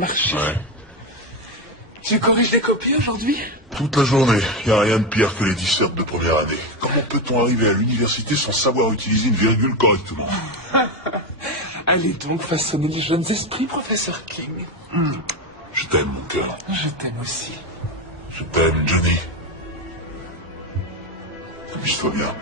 Marché. Ouais. Tu corriges des copies aujourd'hui? Toute la journée. Y a rien de pire que les dissertes de première année. Comment peut-on arriver à l'université sans savoir utiliser une virgule correctement? Allez donc façonner les jeunes esprits, professeur King. Je t'aime, mon cœur. Je t'aime aussi. Je t'aime, Johnny. Amuse-toi bien.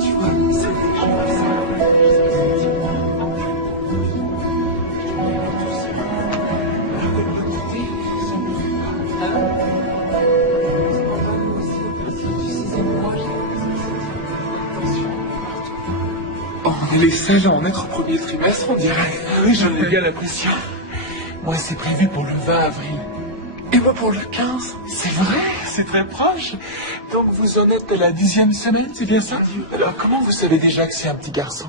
Tu vois, c'est on est les seuls à en être au premier trimestre, on dirait. Oui, j'en ai bien l'impression. Moi, c'est prévu pour le 20 avril. Et moi pour le 15. C'est vrai, c'est très proche. Donc vous en êtes à la 10e semaine, c'est bien ça? Alors comment vous savez déjà que c'est un petit garçon?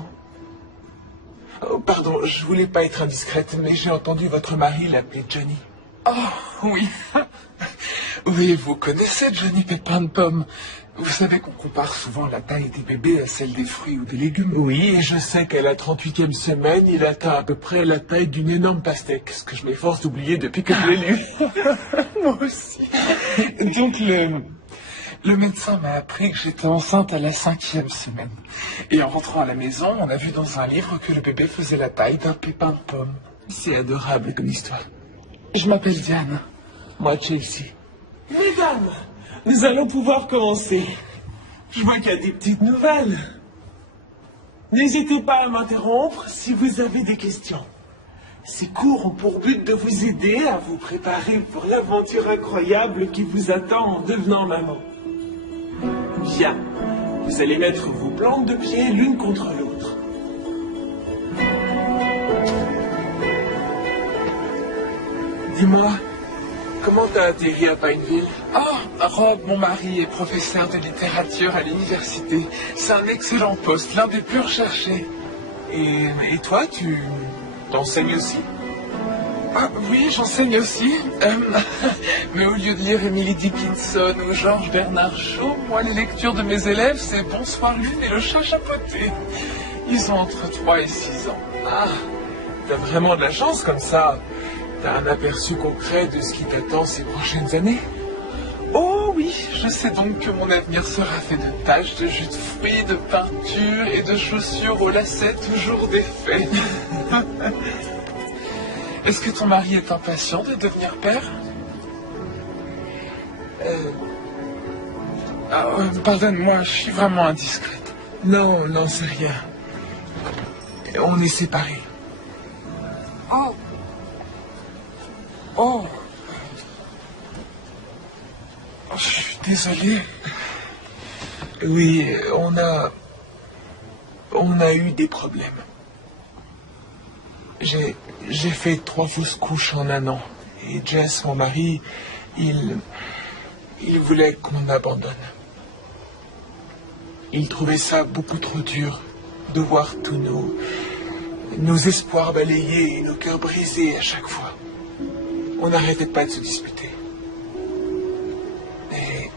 Oh, pardon, je voulais pas être indiscrète, mais j'ai entendu votre mari l'appeler Johnny. Oh, oui. Oui, vous connaissez Johnny Pépin de Pomme. Vous savez qu'on compare souvent la taille des bébés à celle des fruits ou des légumes. Oui, et je sais qu'à la 38e semaine, il atteint à peu près la taille d'une énorme pastèque, ce que je m'efforce d'oublier depuis que je l'ai lu. Moi aussi. Donc le médecin m'a appris que j'étais enceinte à la 5e semaine. Et en rentrant à la maison, on a vu dans un livre que le bébé faisait la taille d'un pépin de pomme. C'est adorable comme histoire. Je m'appelle Diane. Moi, Chelsea. Mesdames, nous allons pouvoir commencer. Je vois qu'il y a des petites nouvelles. N'hésitez pas à m'interrompre si vous avez des questions. Ces cours ont pour but de vous aider à vous préparer pour l'aventure incroyable qui vous attend en devenant maman. Bien, vous allez mettre vos plantes de pied l'une contre l'autre. Dis-moi, comment t'as atterri à Pineville? Oh, Rob, mon mari, est professeur de littérature à l'université. C'est un excellent poste, l'un des plus recherchés. Et toi, tu t'enseignes aussi? Ah oui, j'enseigne aussi. Mais au lieu de lire Emily Dickinson ou Georges Bernard Shaw, moi, les lectures de mes élèves, c'est Bonsoir Lune et le chat chapeauté. Ils ont entre 3 et 6 ans. Ah, t'as vraiment de la chance comme ça. T'as un aperçu concret de ce qui t'attend ces prochaines années? Oh oui, je sais donc que mon avenir sera fait de taches, de jus de fruits, de peinture et de chaussures aux lacets toujours défaits. Est-ce que ton mari est impatient de devenir père? Pardonne-moi, je suis vraiment indiscrète. Non, non, c'est rien. On est séparés. Oh. Oh. Je suis désolé. Oui, on a eu des problèmes. J'ai fait 3 fausses couches en un an. Et Jess, mon mari, il voulait qu'on abandonne. Il trouvait ça beaucoup trop dur de voir tous nos espoirs balayés et nos cœurs brisés à chaque fois. On n'arrêtait pas de se disputer. Et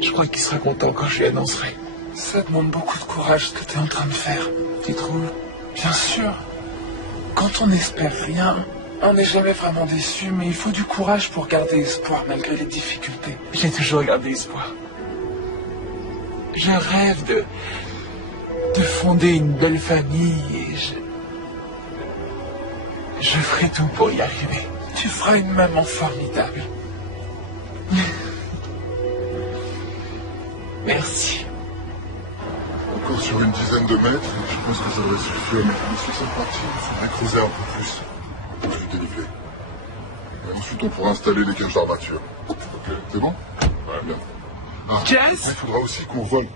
je crois qu'il sera content quand je lui annoncerai. Ça demande beaucoup de courage ce que tu es en train de faire, tu trouves? Bien sûr. Quand on n'espère rien, on n'est jamais vraiment déçu, mais il faut du courage pour garder espoir malgré les difficultés. J'ai toujours gardé espoir. Je rêve de fonder une belle famille et je ferai tout pour y arriver. Tu feras une maman formidable. Merci. Encore sur une dizaine de mètres, je pense que ça devrait suffire. Ensuite, c'est parti. Il faudrait creuser un peu plus. Je vais déniveler. Et ensuite, on pourra installer les cages d'armature. Ok, c'est bon? Ouais, bien. Ah, Jess? il faudra aussi qu'on vole.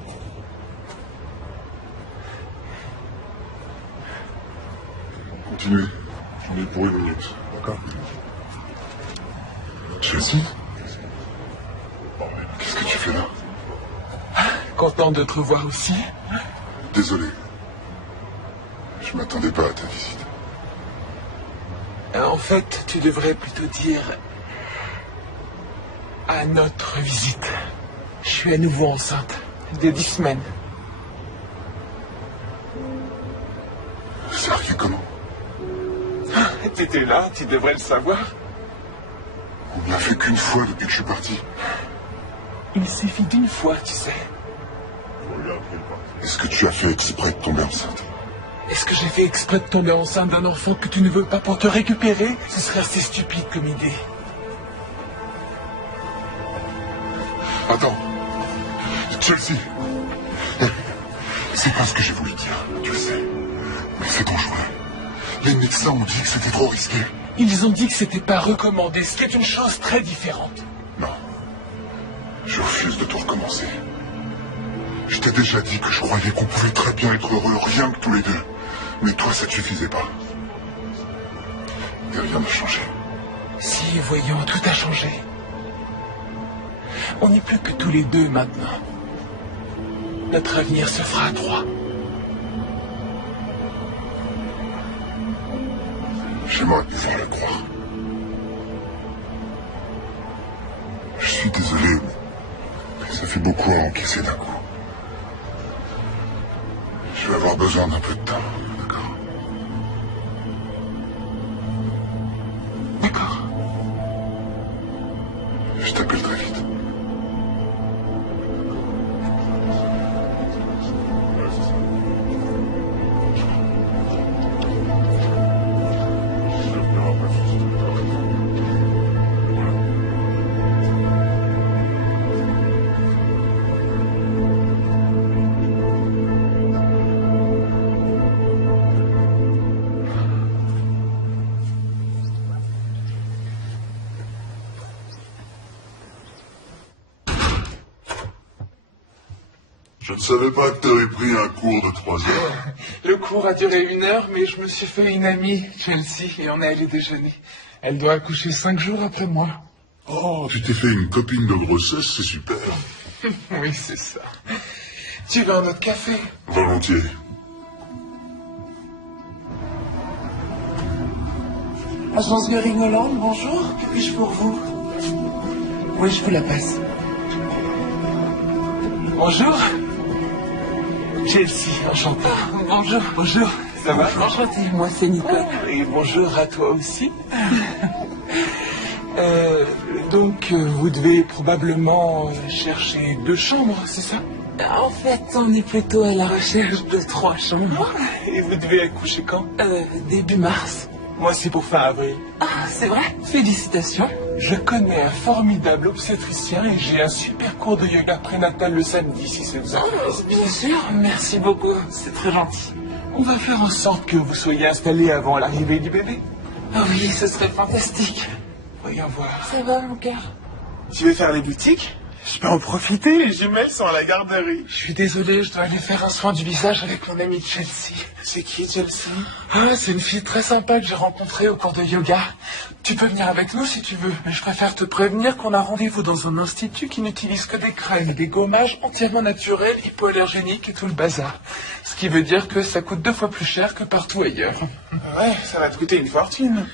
Continuez. J'en ai pour 1 minute. D'accord? Chelsea? Qu'est-ce que tu fais là? Content de te revoir aussi. Désolé. Je m'attendais pas à ta visite. En fait, tu devrais plutôt dire à notre visite. Je suis à nouveau enceinte de 10 semaines. C'est arrivé comment? T'étais là, tu devrais le savoir. On ne l'a fait qu'une fois depuis que je suis parti. Il suffit d'une fois, tu sais. Est-ce que tu as fait exprès de tomber enceinte? Est-ce que j'ai fait exprès de tomber enceinte d'un enfant que tu ne veux pas pour te récupérer? Ce serait assez stupide comme idée. Attends. Chelsea. C'est pas ce que j'ai voulu dire, tu le sais. Mais c'est dangereux. Les médecins ont dit que c'était trop risqué. Ils ont dit que c'était pas recommandé, ce qui est une chose très différente. Non. Je refuse de tout recommencer. Je t'ai déjà dit que je croyais qu'on pouvait très bien être heureux, rien que tous les deux. Mais toi, ça te suffisait pas. Et rien n'a changé. Si, voyons, tout a changé. On n'est plus que tous les deux maintenant. Notre avenir se fera à 3. J'aimerais pouvoir le croire. Je suis désolé, mais ça fait beaucoup à encaisser d'un coup. Je vais avoir besoin d'un peu de temps, d'accord? D'accord. Je t'appelle très vite. Je ne savais pas que tu avais pris un cours de 3 heures. Le cours a duré 1 heure, mais je me suis fait une amie, Chelsea, et on est allé déjeuner. Elle doit accoucher 5 jours après moi. Oh, tu t'es fait une copine de grossesse, c'est super. Oui, c'est ça. Tu veux un autre café? Volontiers. Agence Göring Hollande, bonjour. Que puis-je pour vous? Oui, je vous la passe. Bonjour. Chelsea, enchanté. Bonjour. Bonjour. Ça va? Enchanté, moi c'est Nicole. Et bonjour à toi aussi. Donc, vous devez probablement chercher 2 chambres, c'est ça? En fait, on est plutôt à la recherche de 3 chambres. Et vous devez accoucher quand? Début mars. Moi, c'est pour fin avril. Ah, c'est vrai? Félicitations. Je connais un formidable obstétricien et j'ai un super cours de yoga prénatal le samedi, si ça vous intéresse. Bien sûr, merci beaucoup, c'est très gentil. On va faire en sorte que vous soyez installés avant l'arrivée du bébé. Ah oui, ce serait fantastique. Voyons voir. Ça va, mon cœur? Tu veux faire les boutiques? Je peux en profiter, les jumelles sont à la garderie. Je suis désolé, je dois aller faire un soin du visage avec mon amie Chelsea. C'est qui, Chelsea? Ah, c'est une fille très sympa que j'ai rencontrée au cours de yoga. Tu peux venir avec nous si tu veux, mais je préfère te prévenir qu'on a rendez-vous dans un institut qui n'utilise que des crèmes et des gommages entièrement naturels, hypoallergéniques et tout le bazar. Ce qui veut dire que ça coûte 2 fois plus cher que partout ailleurs. Ouais, ça va te coûter une fortune.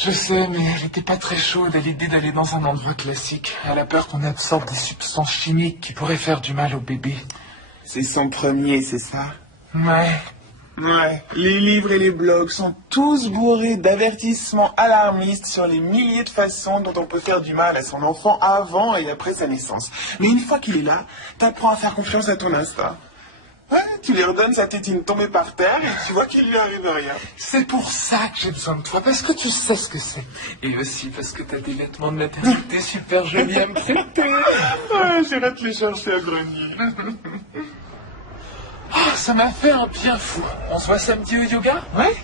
Je sais, mais elle n'était pas très chaude à l'idée d'aller dans un endroit classique. Elle a peur qu'on absorbe des substances chimiques qui pourraient faire du mal au bébé. C'est son premier, c'est ça? Ouais. Ouais. Les livres et les blogs sont tous bourrés d'avertissements alarmistes sur les milliers de façons dont on peut faire du mal à son enfant avant et après sa naissance. Mais une fois qu'il est là, t'apprends à faire confiance à ton instinct. Ouais, tu lui redonnes sa tétine tombée par terre et tu vois qu'il lui arrive rien. C'est pour ça que j'ai besoin de toi, parce que tu sais ce que c'est. Et aussi parce que t'as des vêtements de maternité super jolis à me prêter. Ouais, j'irai te les chercher à grenier. Ah, ça m'a fait un bien fou. On se voit samedi au yoga? Ouais?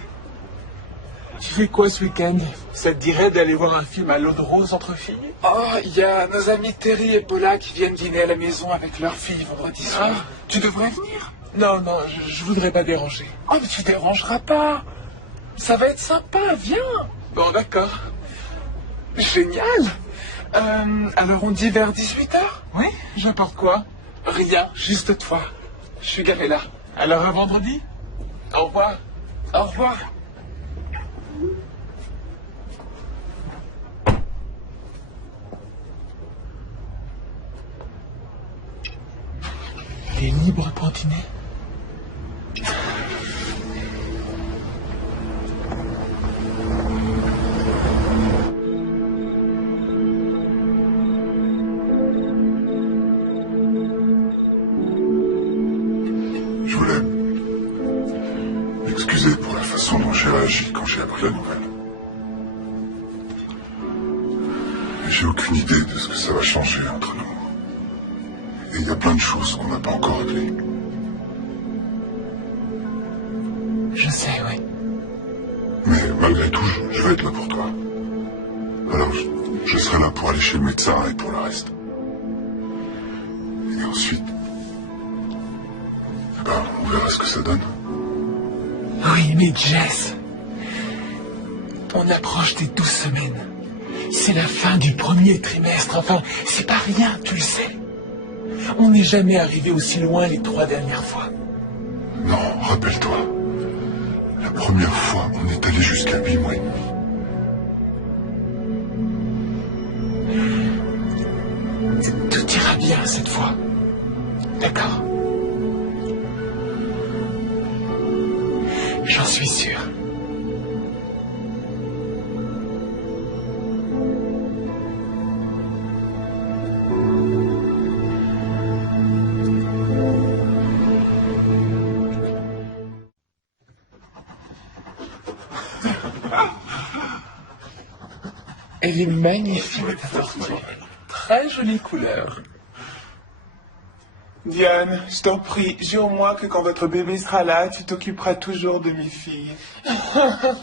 Tu fais quoi ce week-end? Ça te dirait d'aller voir un film à l'eau de rose entre filles? Oh, il y a nos amis Terry et Paula qui viennent dîner à la maison avec leur fille vendredi soir. Ah, tu devrais venir. Non, je voudrais pas déranger. Oh, mais tu dérangeras pas. Ça va être sympa, viens. Bon, d'accord. Génial. Alors on dit vers 18h? Oui? J'apporte quoi? Rien, juste toi. Je suis garé là. Alors à vendredi? Au revoir. Au revoir. es libre pour dîner? Je voulais m'excuser pour la façon dont j'ai réagi quand j'ai appris la nouvelle. J'ai aucune idée de ce que ça va changer entre nous. Et il y a plein de choses qu'on n'a pas encore réglées. Je sais, oui. Mais malgré tout, je vais être là pour toi. Alors, je serai là pour aller chez le médecin et pour le reste. Et ensuite, on verra ce que ça donne. Oui, mais Jess, on approche des 12 semaines. C'est la fin du premier trimestre. Enfin, c'est pas rien, tu le sais. On n'est jamais arrivé aussi loin les 3 dernières fois. Non, rappelle-toi. La première fois, on est allé jusqu'à 8 mois et demi. Tout ira bien cette fois. D'accord? J'en suis sûr. Elle est magnifique, ta tortue. Très jolie couleur. Diane, je t'en prie, jure-moi que quand votre bébé sera là, tu t'occuperas toujours de mes filles.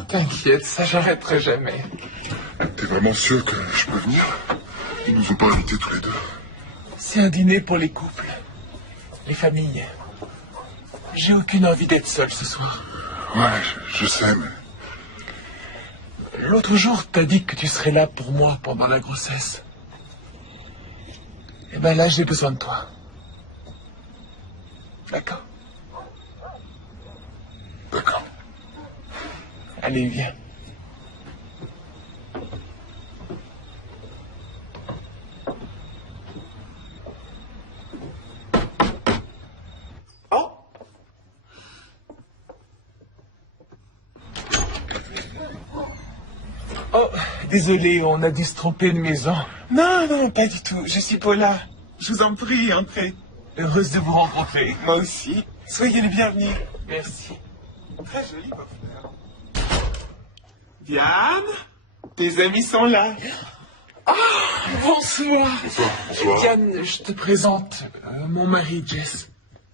T'inquiète, ça j'arrêterai jamais. T'es vraiment sûr que je peux venir? Ils nous ont pas invités tous les deux. C'est un dîner pour les couples, les familles. J'ai aucune envie d'être seule ce soir. Ouais, je sais, mais... L'autre jour, t'as dit que tu serais là pour moi pendant la grossesse. Eh ben là, j'ai besoin de toi. D'accord? D'accord. Allez, viens. Oh, Oh, désolé, on a dû se tromper de maison. non, non, pas du tout. Je suis Paula. Je vous en prie, entrez. Heureuse de vous rencontrer. Moi aussi. Soyez les bienvenus. Merci. Très joli, vos fleurs. Diane, tes amis sont là. Bonsoir. Bonsoir. Diane, je te présente mon mari, Jess.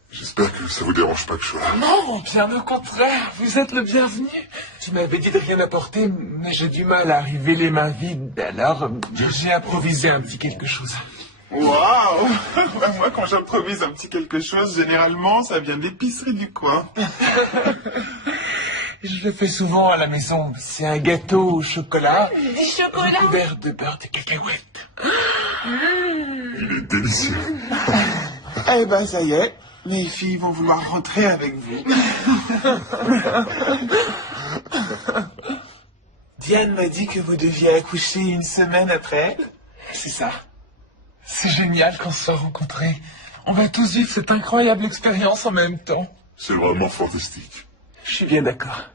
J'espère que ça vous dérange pas que je sois là. Non, bien au contraire, vous êtes le bienvenu. Tu m'avais dit de rien apporter, mais j'ai du mal à arriver les mains vides, alors j'ai improvisé un petit quelque chose. Waouh. Moi, quand j'improvise un petit quelque chose, généralement, ça vient de l'épicerie du coin. Je le fais souvent à la maison. C'est un gâteau au chocolat. Du chocolat? Recouvert de beurre de cacahuète. Il est délicieux. Eh ben, ça y est. Les filles vont vouloir rentrer avec vous. Diane m'a dit que vous deviez accoucher une semaine après elle. C'est ça. C'est génial qu'on se soit rencontrés. On va tous vivre cette incroyable expérience en même temps. C'est vraiment fantastique. Je suis bien d'accord.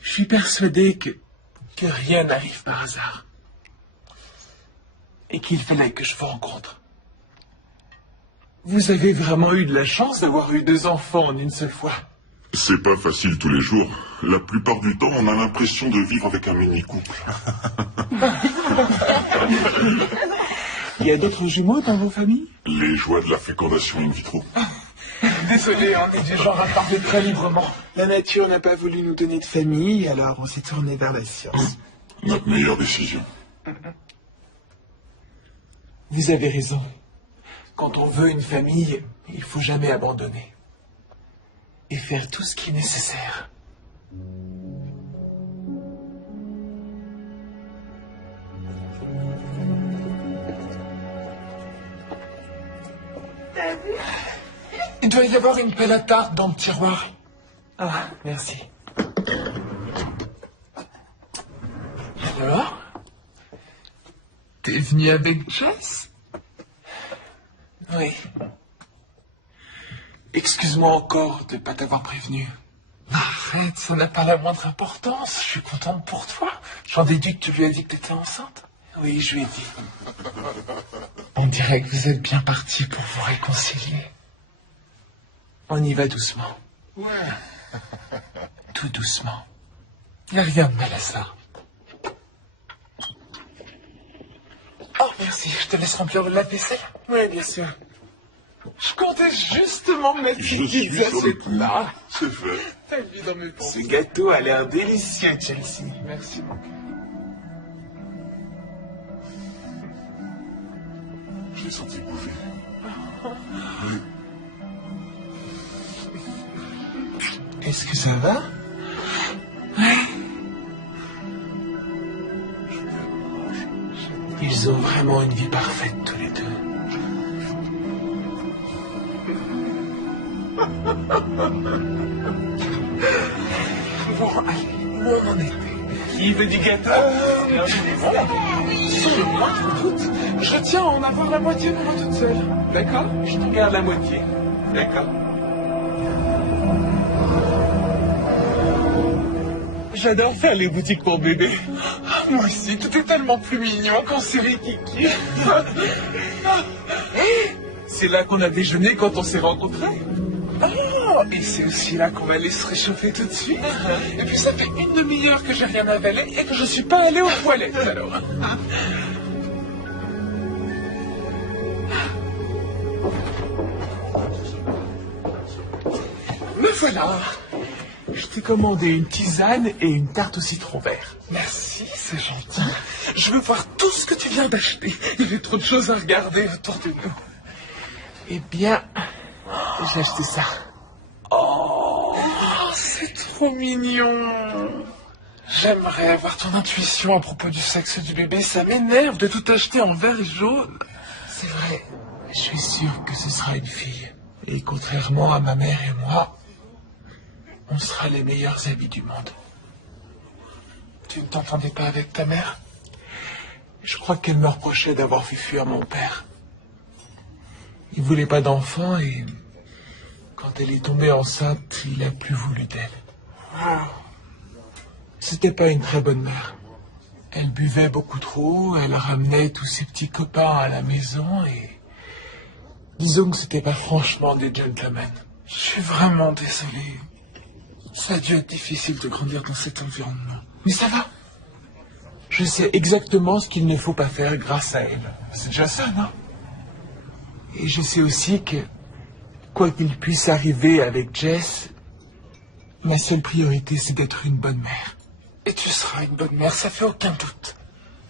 Je suis persuadé que rien n'arrive par hasard. Et qu'il fallait que je vous rencontre. Vous avez vraiment eu de la chance d'avoir eu 2 enfants en une seule fois. C'est pas facile tous les jours. La plupart du temps, on a l'impression de vivre avec un mini-couple. Il y a d'autres jumeaux dans vos familles? Les joies de la fécondation in vitro. Désolé, on est du genre à parler très librement. La nature n'a pas voulu nous donner de famille, alors on s'est tourné vers la science. Notre meilleure décision. Vous avez raison. Quand on veut une famille, il faut jamais abandonner. Et faire tout ce qui est nécessaire. Il doit y avoir une pelle à tarte dans le tiroir. Ah, merci. Alors? T'es venu avec Jess? Oui. Excuse-moi encore de ne pas t'avoir prévenu. Arrête, ça n'a pas la moindre importance. Je suis contente pour toi. J'en déduis que tu lui as dit que tu étais enceinte. Oui, je lui ai dit. On dirait que vous êtes bien partis pour vous réconcilier. On y va doucement. Ouais. Tout doucement. Il n'y a rien de mal à ça. Oh, merci. Je te laisse remplir le lave-vaisselle. Oui, bien sûr. Je comptais justement mettre Je une suis pizza sur le coup. là. C'est fait. T'as vu dans mes pensées. Ce gâteau a l'air délicieux, Chelsea. Merci, mon cœur. Je l'ai senti bouger. Oui. Est-ce que ça va? Ils ont vraiment une vie parfaite, tous les deux. Bon, allez, où on en était? Qui veut du gâteau? Sans le moindre doute, je tiens à en avoir la moitié pour moi toute seule. D'accord? Je te garde la moitié. D'accord. J'adore faire les boutiques pour bébé. Moi aussi, tout est tellement plus mignon quand c'est Rikiki. C'est là qu'on a déjeuné quand on s'est rencontrés. Oh, et c'est aussi là qu'on va aller se réchauffer tout de suite. Et puis ça fait une demi-heure que j'ai rien avalé et que je suis pas allé aux toilettes alors. Me voilà. Je t'ai commandé une tisane et une tarte au citron vert. Merci, c'est gentil. Je veux voir tout ce que tu viens d'acheter. Il y avait trop de choses à regarder autour de nous. Eh bien, j'ai acheté ça. Oh, c'est trop mignon. J'aimerais avoir ton intuition à propos du sexe du bébé. Ça m'énerve de tout acheter en vert et jaune. C'est vrai, je suis sûr que ce sera une fille. Et contrairement à ma mère et moi, on sera les meilleurs amis du monde. Tu ne t'entendais pas avec ta mère? Je crois qu'elle me reprochait d'avoir fait fuir mon père. Il voulait pas d'enfant et quand elle est tombée enceinte, il a plus voulu d'elle. C'était pas une très bonne mère. Elle buvait beaucoup trop, elle ramenait tous ses petits copains à la maison et disons que c'était pas franchement des gentlemen. Je suis vraiment désolé. Ça a dû être difficile de grandir dans cet environnement. Mais ça va. Je sais exactement ce qu'il ne faut pas faire grâce à elle. C'est déjà ça, non? Et je sais aussi que, quoi qu'il puisse arriver avec Jess, ma seule priorité, c'est d'être une bonne mère. Et tu seras une bonne mère, ça fait aucun doute.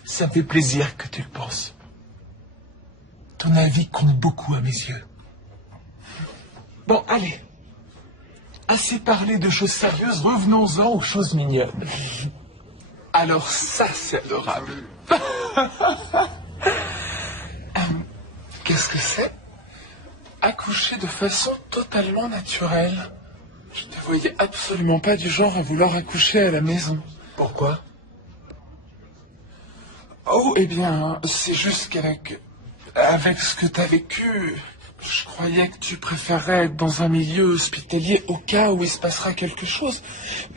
Ça me fait plaisir que tu le penses. Ton avis compte beaucoup à mes yeux. Bon, allez. Assez parlé de choses sérieuses, revenons-en aux choses mignonnes. Alors ça, c'est adorable. Qu'est-ce que c'est? Accoucher de façon totalement naturelle. Je ne voyais absolument pas du genre à vouloir accoucher à la maison. Pourquoi? Oh, eh bien, c'est juste qu'avec ce que t'as vécu, je croyais que tu préférerais être dans un milieu hospitalier au cas où il se passera quelque chose.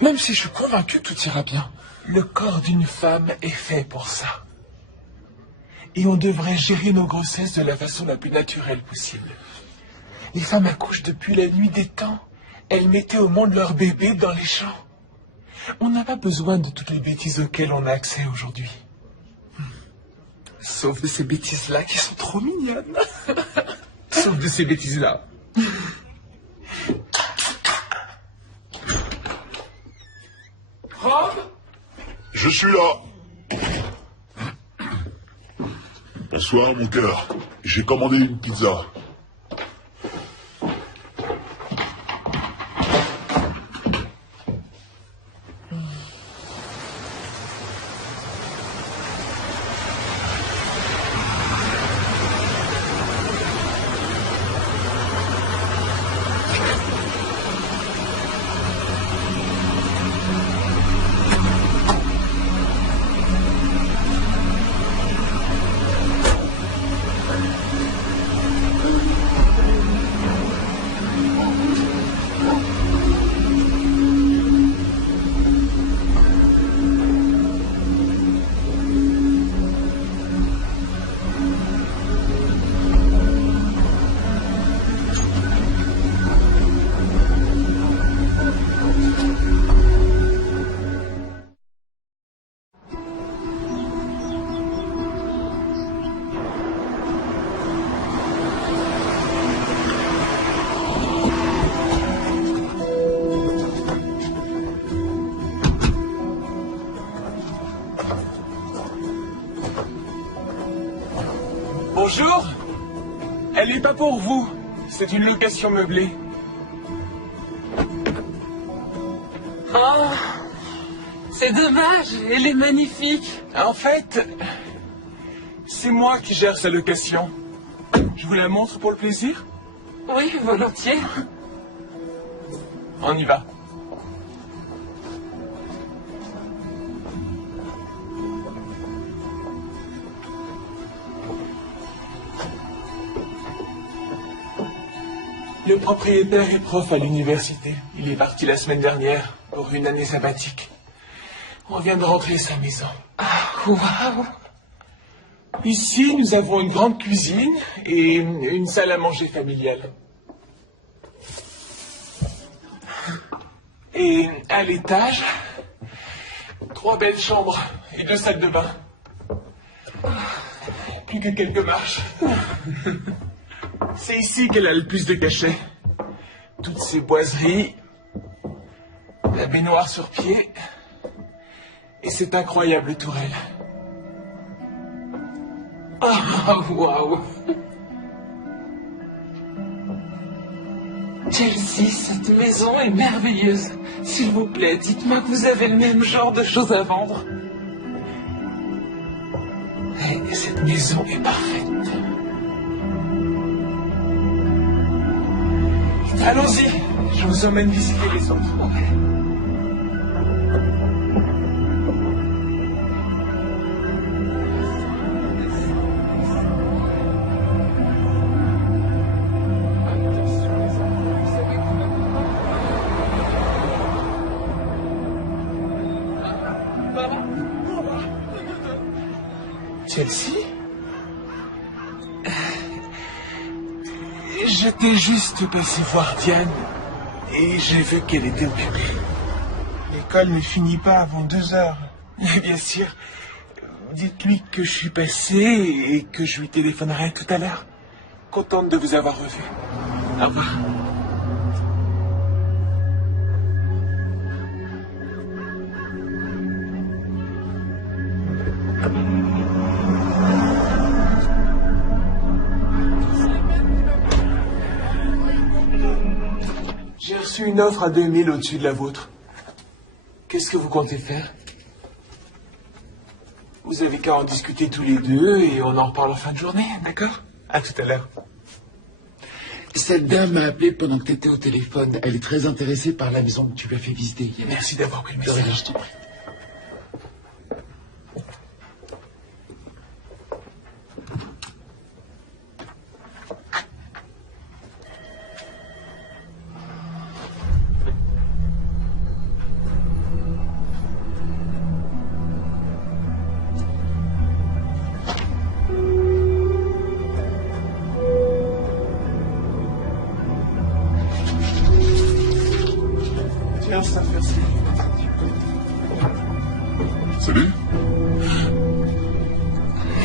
Même si je suis convaincu que tout ira bien. Le corps d'une femme est fait pour ça. Et on devrait gérer nos grossesses de la façon la plus naturelle possible. Les femmes accouchent depuis la nuit des temps. Elles mettaient au monde leur bébé dans les champs. On n'a pas besoin de toutes les bêtises auxquelles on a accès aujourd'hui. Sauf de ces bêtises-là qui sont trop mignonnes. Sauf de ces bêtises-là. Rob? Je suis là. Bonsoir, mon cœur. J'ai commandé une pizza. Bonjour. Elle n'est pas pour vous. C'est une location meublée. Oh, c'est dommage, elle est magnifique. En fait, c'est moi qui gère sa location. Je vous la montre pour le plaisir? Oui, volontiers. On y va. Le propriétaire est prof à l'université. Il est parti la semaine dernière pour une année sabbatique. On vient de rentrer à sa maison. Ah, waouh. Ici, nous avons une grande cuisine et une salle à manger familiale. Et à l'étage, 3 belles chambres et 2 salles de bain. Plus que quelques marches. C'est ici qu'elle a le plus de cachets. Toutes ces boiseries, la baignoire sur pied et cette incroyable tourelle. Oh, waouh. Chelsea, cette maison est merveilleuse. S'il vous plaît, dites-moi que vous avez le même genre de choses à vendre. Et cette maison est parfaite. Allons-y, je vous emmène visiter les autres. Chelsea? J'étais juste passé voir Diane et j'ai vu qu'elle était occupée. L'école ne finit pas avant 2 heures. Mais bien sûr, dites-lui que je suis passé et que je lui téléphonerai tout à l'heure. Contente de vous avoir revu. Au revoir. J'ai reçu une offre à 2000 au-dessus de la vôtre. Qu'est-ce que vous comptez faire? Vous avez qu'à en discuter tous les deux et on en reparle en fin de journée, d'accord? À tout à l'heure. Cette dame m'a appelé pendant que tu étais au téléphone. Elle est très intéressée par la maison que tu lui as fait visiter. Merci d'avoir pris le De rien, message. je t'en prie. Tiens, ça fait ça. Salut.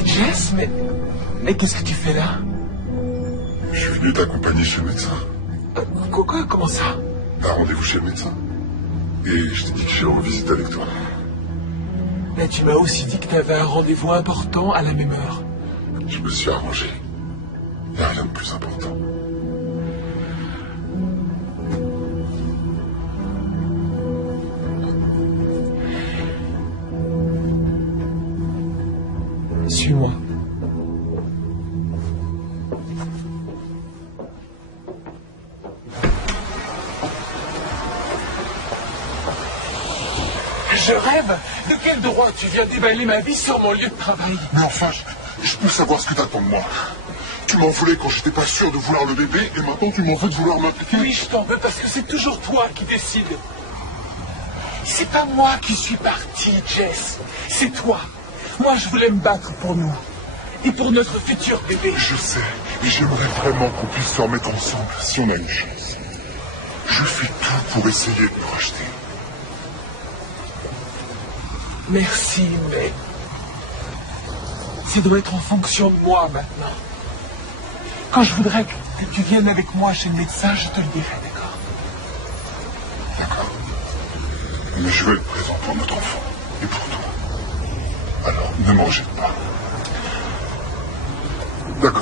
Jess, mais qu'est-ce que tu fais là? Je suis venu t'accompagner chez le médecin. Quoi? Comment ça? Un rendez-vous chez le médecin. Et je t'ai dit que j'irais en visite avec toi. Mais tu m'as aussi dit que tu avais un rendez-vous important à la même heure. Je me suis arrangé. Il n'y a rien de plus important. Suis-moi. Je rêve? De quel droit tu viens déballer ma vie sur mon lieu de travail? Mais enfin, je peux savoir ce que t'attends de moi. Tu m'en voulais quand j'étais pas sûr de vouloir le bébé, et maintenant tu m'en veux de vouloir m'impliquer. Oui, je t'en veux parce que c'est toujours toi qui décides. C'est pas moi qui suis parti, Jess. C'est toi. Moi, je voulais me battre pour nous. Et pour notre futur bébé. Je sais, et j'aimerais vraiment qu'on puisse se remettre ensemble si on a une chance. Je fais tout pour essayer de me racheter. Merci, mais... ça doit être en fonction de moi maintenant. Quand je voudrais que tu viennes avec moi chez le médecin, je te le dirai, d'accord? D'accord. Mais je veux être présent pour notre enfant et pour toi. Alors, ne m'en jette pas. D'accord.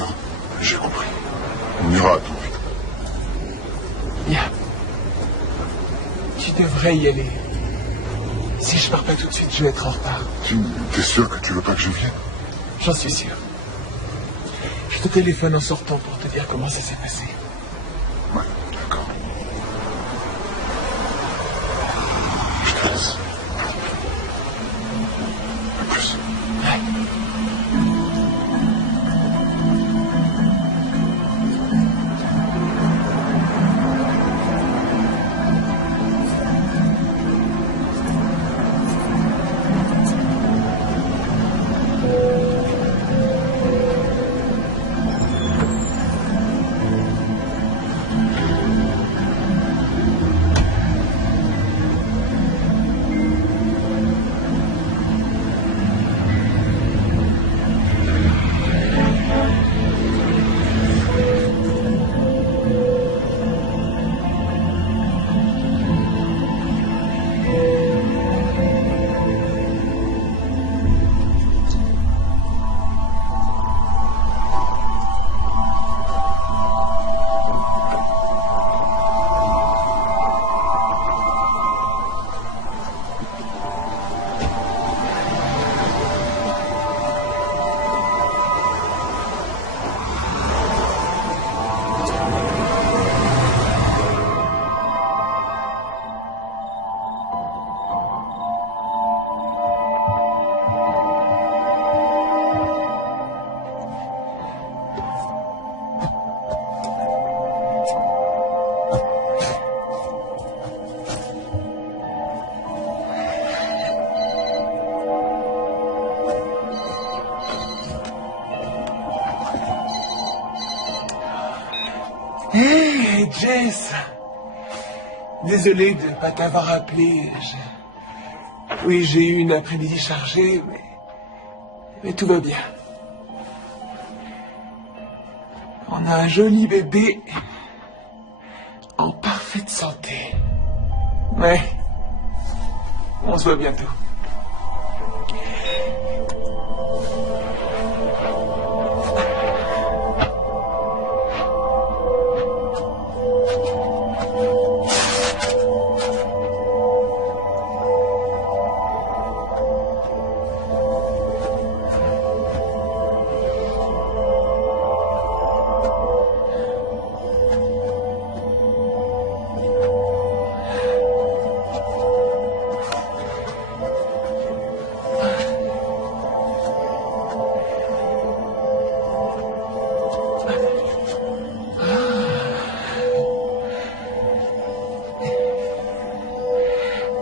devrais y aller. Si je pars pas tout de suite, je vais être en retard. T'es sûr que tu veux pas que je vienne? J'en suis sûr. Je te téléphone en sortant pour te dire comment ça s'est passé. Ouais, d'accord. Je te laisse. À plus. Hé, Jess. Désolé de ne pas t'avoir appelé. Oui, j'ai eu une après-midi chargée, mais tout va bien. On a un joli bébé en parfaite santé. Ouais. On se voit bientôt.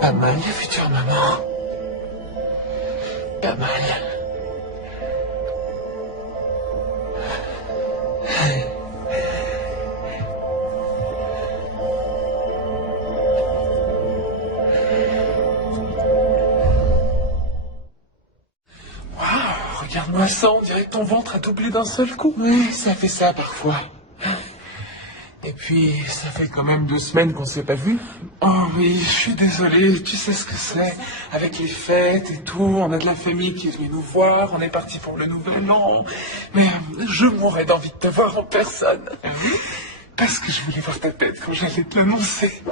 Pas mal, la future maman. Pas mal. Waouh, regarde-moi ça, on dirait que ton ventre a doublé d'un seul coup. Oui, ça fait ça parfois. Et puis, ça fait quand même 2 semaines qu'on ne s'est pas vu. Oh oui, je suis désolé, tu sais ce que c'est. Avec les fêtes et tout, on a de la famille qui est venue nous voir, on est parti pour le nouvel an. Mais je mourrais d'envie de te voir en personne. Parce que je voulais voir ta tête quand j'allais te l'annoncer.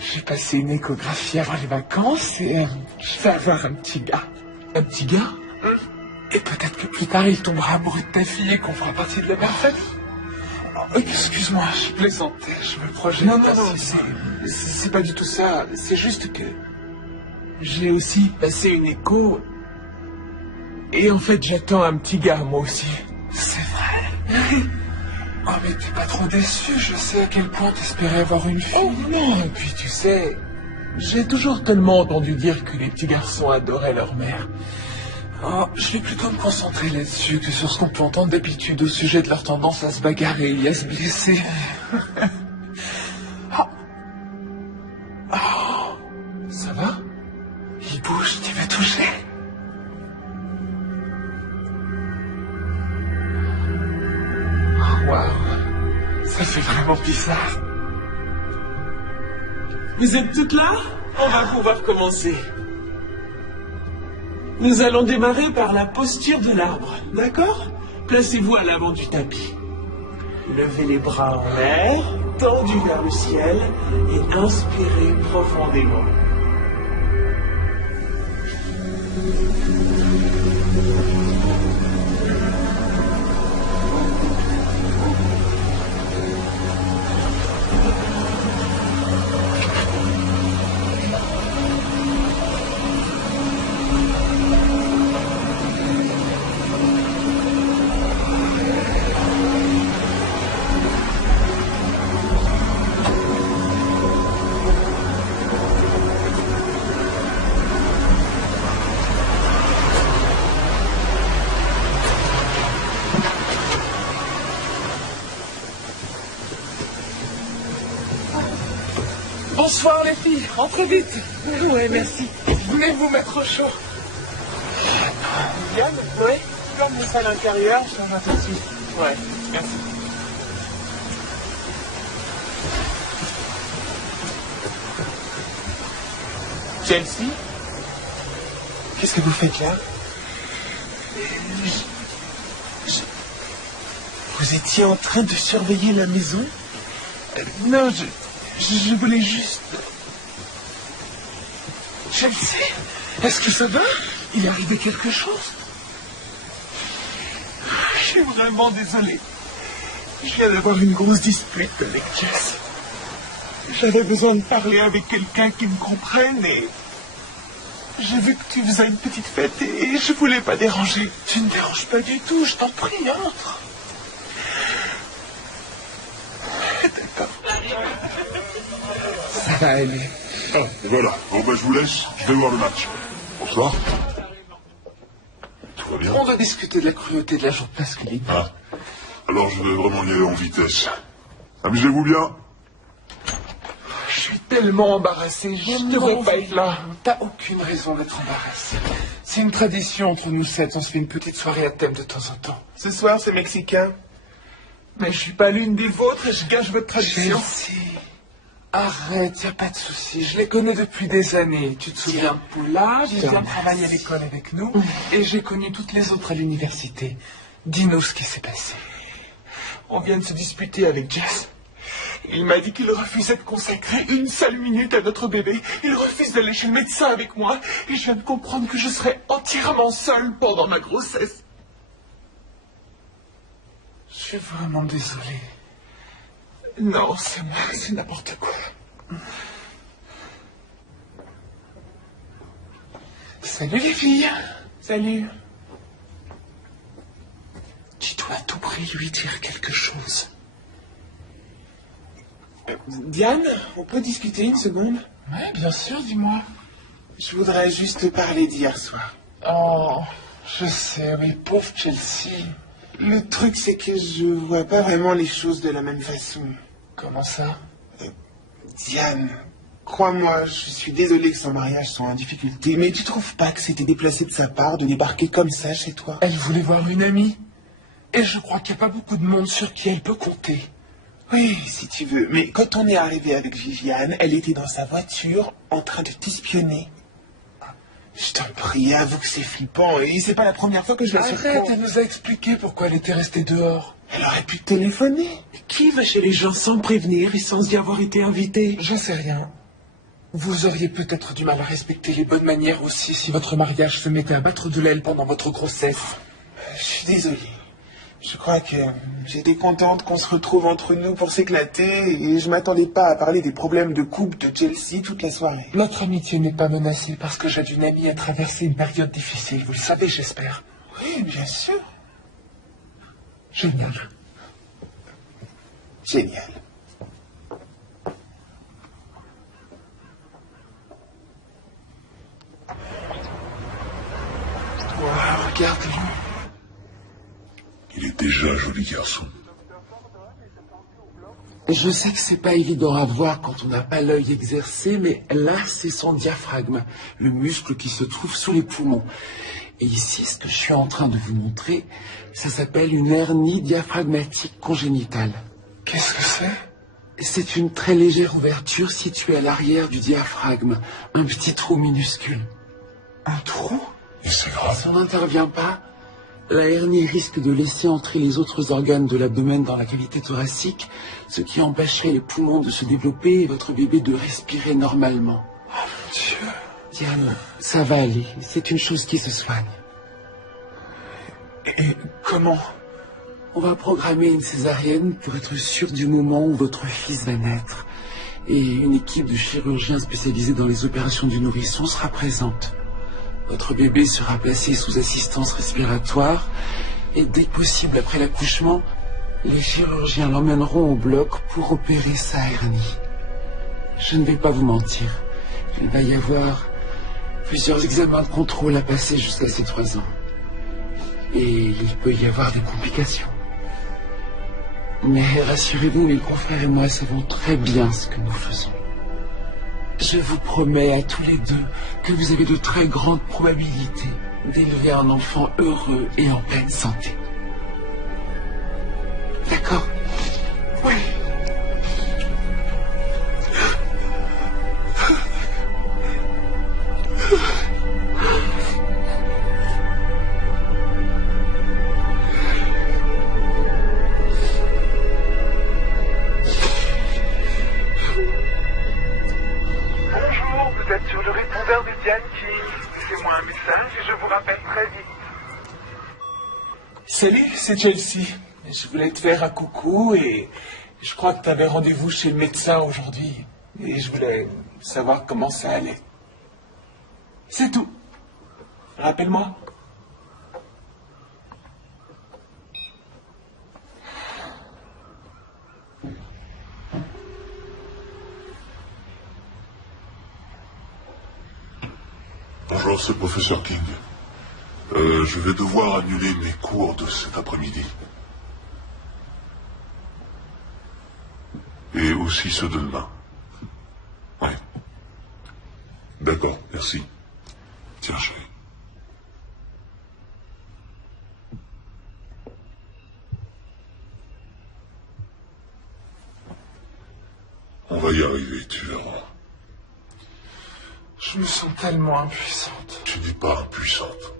J'ai passé une échographie avant les vacances et je vais avoir un petit gars. Un petit gars? Et peut-être que plus tard, il tombera amoureux de ta fille et qu'on fera partie de la même famille. Excuse-moi, je plaisantais, je me projette. Non, c'est pas du tout ça. C'est juste que j'ai aussi passé une écho. Et en fait, j'attends un petit gars, moi aussi. C'est vrai. Oh, mais t'es pas trop déçu, je sais à quel point t'espérais avoir une fille. Oh non, et puis tu sais, j'ai toujours tellement entendu dire que les petits garçons adoraient leur mère. Oh, je vais plutôt me concentrer là-dessus que sur ce qu'on peut entendre d'habitude au sujet de leur tendance à se bagarrer et à se blesser. Oh, ça va? Il bouge, tu veux toucher? Oh, waouh, ça fait vraiment bizarre. Vous êtes toutes là? On va pouvoir commencer. Nous allons démarrer par la posture de l'arbre, d'accord? Placez-vous à l'avant du tapis. Levez les bras en l'air. tendus vers le ciel et inspirez profondément. Bonsoir les filles, entrez vite. Ouais, merci. Venez vous mettre au chaud. Yann, oui, tu peux emmener ça à l'intérieur, je t'en attends dessus. Ouais, merci. Chelsea, qu'est-ce que vous faites là? Vous étiez en train de surveiller la maison? Non, je voulais juste... Chelsea, est-ce que ça va? Il est arrivé quelque chose? Je suis vraiment désolé. Je viens d'avoir une grosse dispute avec Jess. J'avais besoin de parler avec quelqu'un qui me comprenne et... J'ai vu que tu faisais une petite fête et je voulais pas déranger. Tu ne déranges pas du tout, je t'en prie, entre. D'accord. Ça va aller. Ah, et voilà. Bon, ben, je vous laisse. Je vais voir le match. Bonsoir. Tout va bien? On va discuter de la cruauté de la joute masculine. Ah. Alors, je vais vraiment y aller en vitesse. Amusez-vous bien. Je suis tellement embarrassé, je ne devrais pas être là. T'as aucune raison d'être embarrassé. C'est une tradition entre nous sept, on se fait une petite soirée à thème de temps en temps. Ce soir, c'est mexicain. Mais je suis pas l'une des vôtres et je gâche votre tradition. Chelsea, arrête, y a pas de souci. Je les connais depuis des années. Tu te souviens de Poula, qui vient travailler à l'école avec nous, et j'ai connu toutes les autres à l'université. Dis-nous ce qui s'est passé. On vient de se disputer avec Jess. Il m'a dit qu'il refusait de consacrer une seule minute à notre bébé. Il refuse d'aller chez le médecin avec moi. Et je viens de comprendre que je serai entièrement seule pendant ma grossesse. Je suis vraiment désolé. Non, c'est moi, c'est n'importe quoi. Salut les filles. Salut. Tu dois à tout prix lui dire quelque chose. Diane, on peut discuter une seconde? Oui, bien sûr, dis-moi. Je voudrais juste te parler d'hier soir. Oh, je sais, oui, pauvre Chelsea. Le truc, c'est que je vois pas vraiment les choses de la même façon. Comment ça? Diane, crois-moi, je suis désolé que son mariage soit en difficulté, mais tu trouves pas que c'était déplacé de sa part de débarquer comme ça chez toi? Elle voulait voir une amie. Et je crois qu'il n'y a pas beaucoup de monde sur qui elle peut compter. Oui, si tu veux, mais quand on est arrivé avec Viviane, elle était dans sa voiture en train de t'espionner. Je t'en prie, avoue que c'est flippant, et c'est pas la première fois que je la Arrête, surprends. elle nous a expliqué pourquoi elle était restée dehors. Elle aurait pu téléphoner. Mais qui va chez les gens sans prévenir et sans y avoir été invité? J'en sais rien. Vous auriez peut-être du mal à respecter les bonnes manières aussi si votre mariage se mettait à battre de l'aile pendant votre grossesse. Je suis désolé. Je crois que j'étais contente qu'on se retrouve entre nous pour s'éclater et je m'attendais pas à parler des problèmes de couple de Chelsea toute la soirée. Notre amitié n'est pas menacée parce que j'ai une amie à traverser une période difficile, vous le savez, j'espère. Oui, bien sûr. Génial. Génial. Wow, regarde-le. Il est déjà un joli garçon. Je sais que c'est pas évident à voir quand on n'a pas l'œil exercé, mais là, c'est son diaphragme, le muscle qui se trouve sous les poumons. Et ici, ce que je suis en train de vous montrer, ça s'appelle une hernie diaphragmatique congénitale. Qu'est-ce que c'est? C'est une très légère ouverture située à l'arrière du diaphragme, un petit trou minuscule. Un trou? Et c'est grave. Si on n'intervient pas, La hernie risque de laisser entrer les autres organes de l'abdomen dans la cavité thoracique, ce qui empêcherait les poumons de se développer et votre bébé de respirer normalement. Oh mon Dieu. Diane, ça va aller. C'est une chose qui se soigne. Et comment? On va programmer une césarienne pour être sûr du moment où votre fils va naître. Et une équipe de chirurgiens spécialisés dans les opérations du nourrisson sera présente. Votre bébé sera placé sous assistance respiratoire et dès que possible après l'accouchement, les chirurgiens l'emmèneront au bloc pour opérer sa hernie. Je ne vais pas vous mentir, il va y avoir plusieurs examens de contrôle à passer jusqu'à ses 3 ans. Et il peut y avoir des complications. Mais rassurez-vous, mes confrères et moi savons très bien ce que nous faisons. Je vous promets à tous les deux que vous avez de très grandes probabilités d'élever un enfant heureux et en pleine santé. D'accord? Oui. Bonjour, vous êtes sur le répondeur de Diane King. Laissez-moi un message et je vous rappelle très vite. Salut, c'est Chelsea. Je voulais te faire un coucou et je crois que tu avais rendez-vous chez le médecin aujourd'hui. Et je voulais savoir comment ça allait. C'est tout. Rappelle-moi. Bonjour, c'est le professeur King. Je vais devoir annuler mes cours de cet après-midi. Et aussi ceux de demain. Ouais. D'accord, merci. Tiens, chérie. On va y arriver, tu verras. Je me sens tellement impuissante. Tu n'es pas impuissante.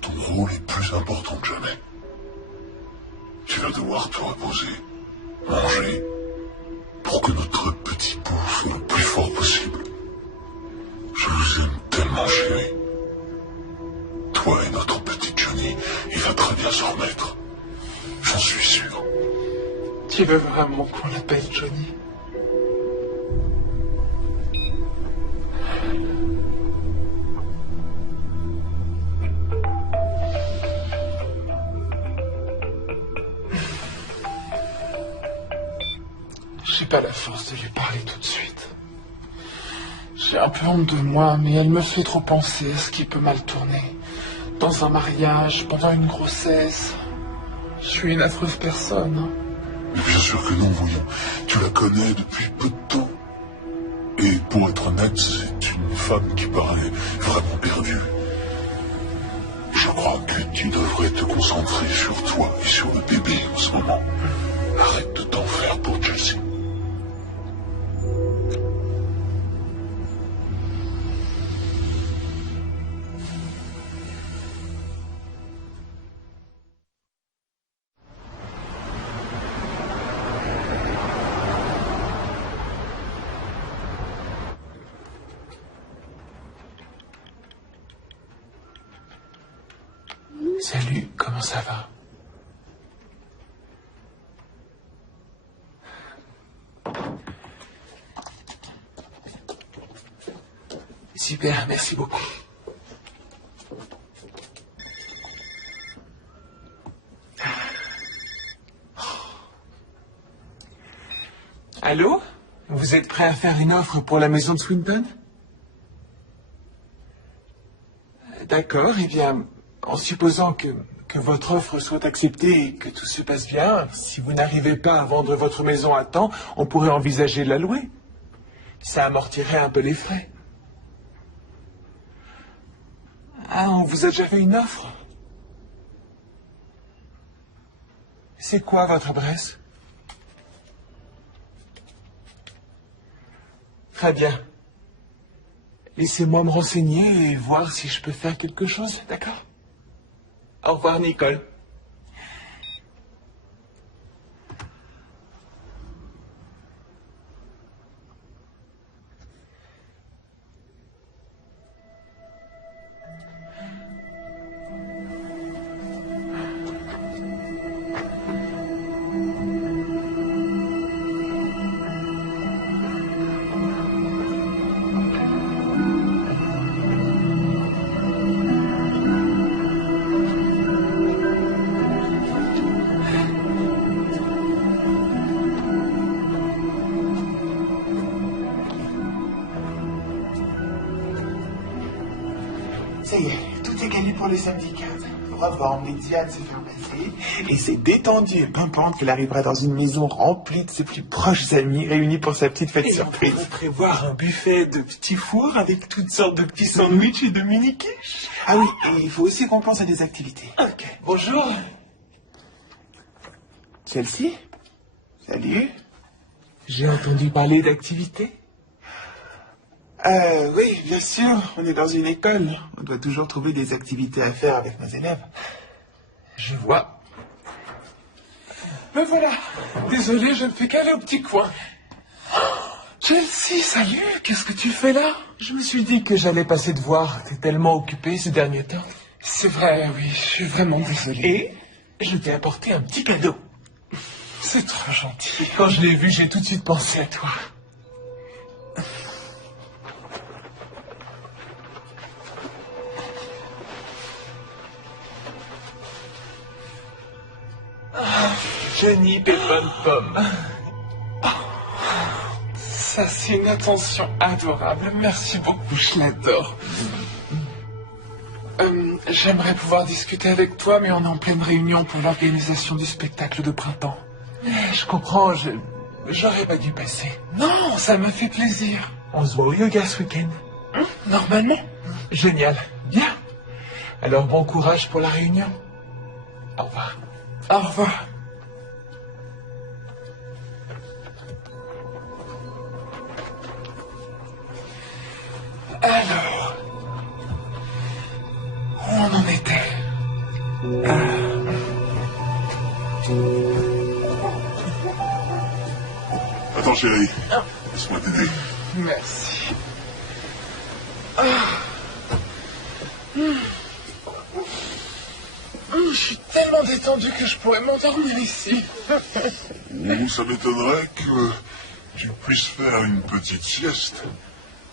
Ton rôle est plus important que jamais. Tu vas devoir te reposer, manger, pour que notre petit bout soit le plus fort possible. Je vous aime tellement, chérie. Toi et notre petit Johnny, il va très bien s'en remettre. J'en suis sûr. Tu veux vraiment qu'on l'appelle Johnny? J'ai pas la force de lui parler tout de suite. J'ai un peu honte de moi, mais elle me fait trop penser à ce qui peut mal tourner. Dans un mariage, pendant une grossesse. Je suis une affreuse personne. Mais bien sûr que non, voyons. Tu la connais depuis peu de temps. Et pour être honnête, c'est une femme qui paraît vraiment perdue. Je crois que tu devrais te concentrer sur toi et sur le bébé en ce moment. Arrête de t'en faire pour Chelsea. Salut, comment ça va? Super, merci beaucoup. Allô? Vous êtes prêt à faire une offre pour la maison de Swinton? D'accord, eh bien, en supposant que votre offre soit acceptée et que tout se passe bien, si vous n'arrivez pas à vendre votre maison à temps, on pourrait envisager de la louer. Ça amortirait un peu les frais. Ah, on vous a déjà fait une offre? C'est quoi votre adresse? Très bien. Laissez-moi me renseigner et voir si je peux faire quelque chose, d'accord? Au revoir, Nicole. Ça y est, tout est calé pour le samedi 15. Bravo, on dit à de se faire passer. Et c'est détendu et pimpante qu'elle arrivera dans une maison remplie de ses plus proches amis réunis pour sa petite fête Et on surprise. pourrait prévoir un buffet de petits fours avec toutes sortes de petits sandwichs et de mini-quiches. Ah oui, et il faut aussi qu'on pense à des activités. Ok, bonjour. Chelsea? Salut? J'ai entendu parler d'activités. Oui, bien sûr, on est dans une école. On doit toujours trouver des activités à faire avec nos élèves. Je vois. Me voilà. Désolé, je ne fais qu'aller au petit coin. Oh, Chelsea, salut. Qu'est-ce que tu fais là? Je me suis dit que j'allais passer te voir. T'es tellement occupée ces derniers temps. C'est vrai, oui. Je suis vraiment désolé. Et je t'ai apporté un petit cadeau. C'est trop gentil. Quand je l'ai vu, j'ai tout de suite pensé à toi. Jenny Pépin Pomme. Ça, c'est une attention adorable. Merci beaucoup, je l'adore. J'aimerais pouvoir discuter avec toi, mais on est en pleine réunion pour l'organisation du spectacle de printemps. Je comprends, j'aurais pas dû passer. Non, ça m'a fait plaisir. On se voit au yoga ce week-end. Normalement. Génial. Bien. Alors, bon courage pour la réunion. Au revoir. Au revoir. Alors, où on en était? Attends, chérie. Laisse-moi t'aider. Merci. Je suis tellement détendu que je pourrais m'endormir ici. Ou ça m'étonnerait que tu puisses faire une petite sieste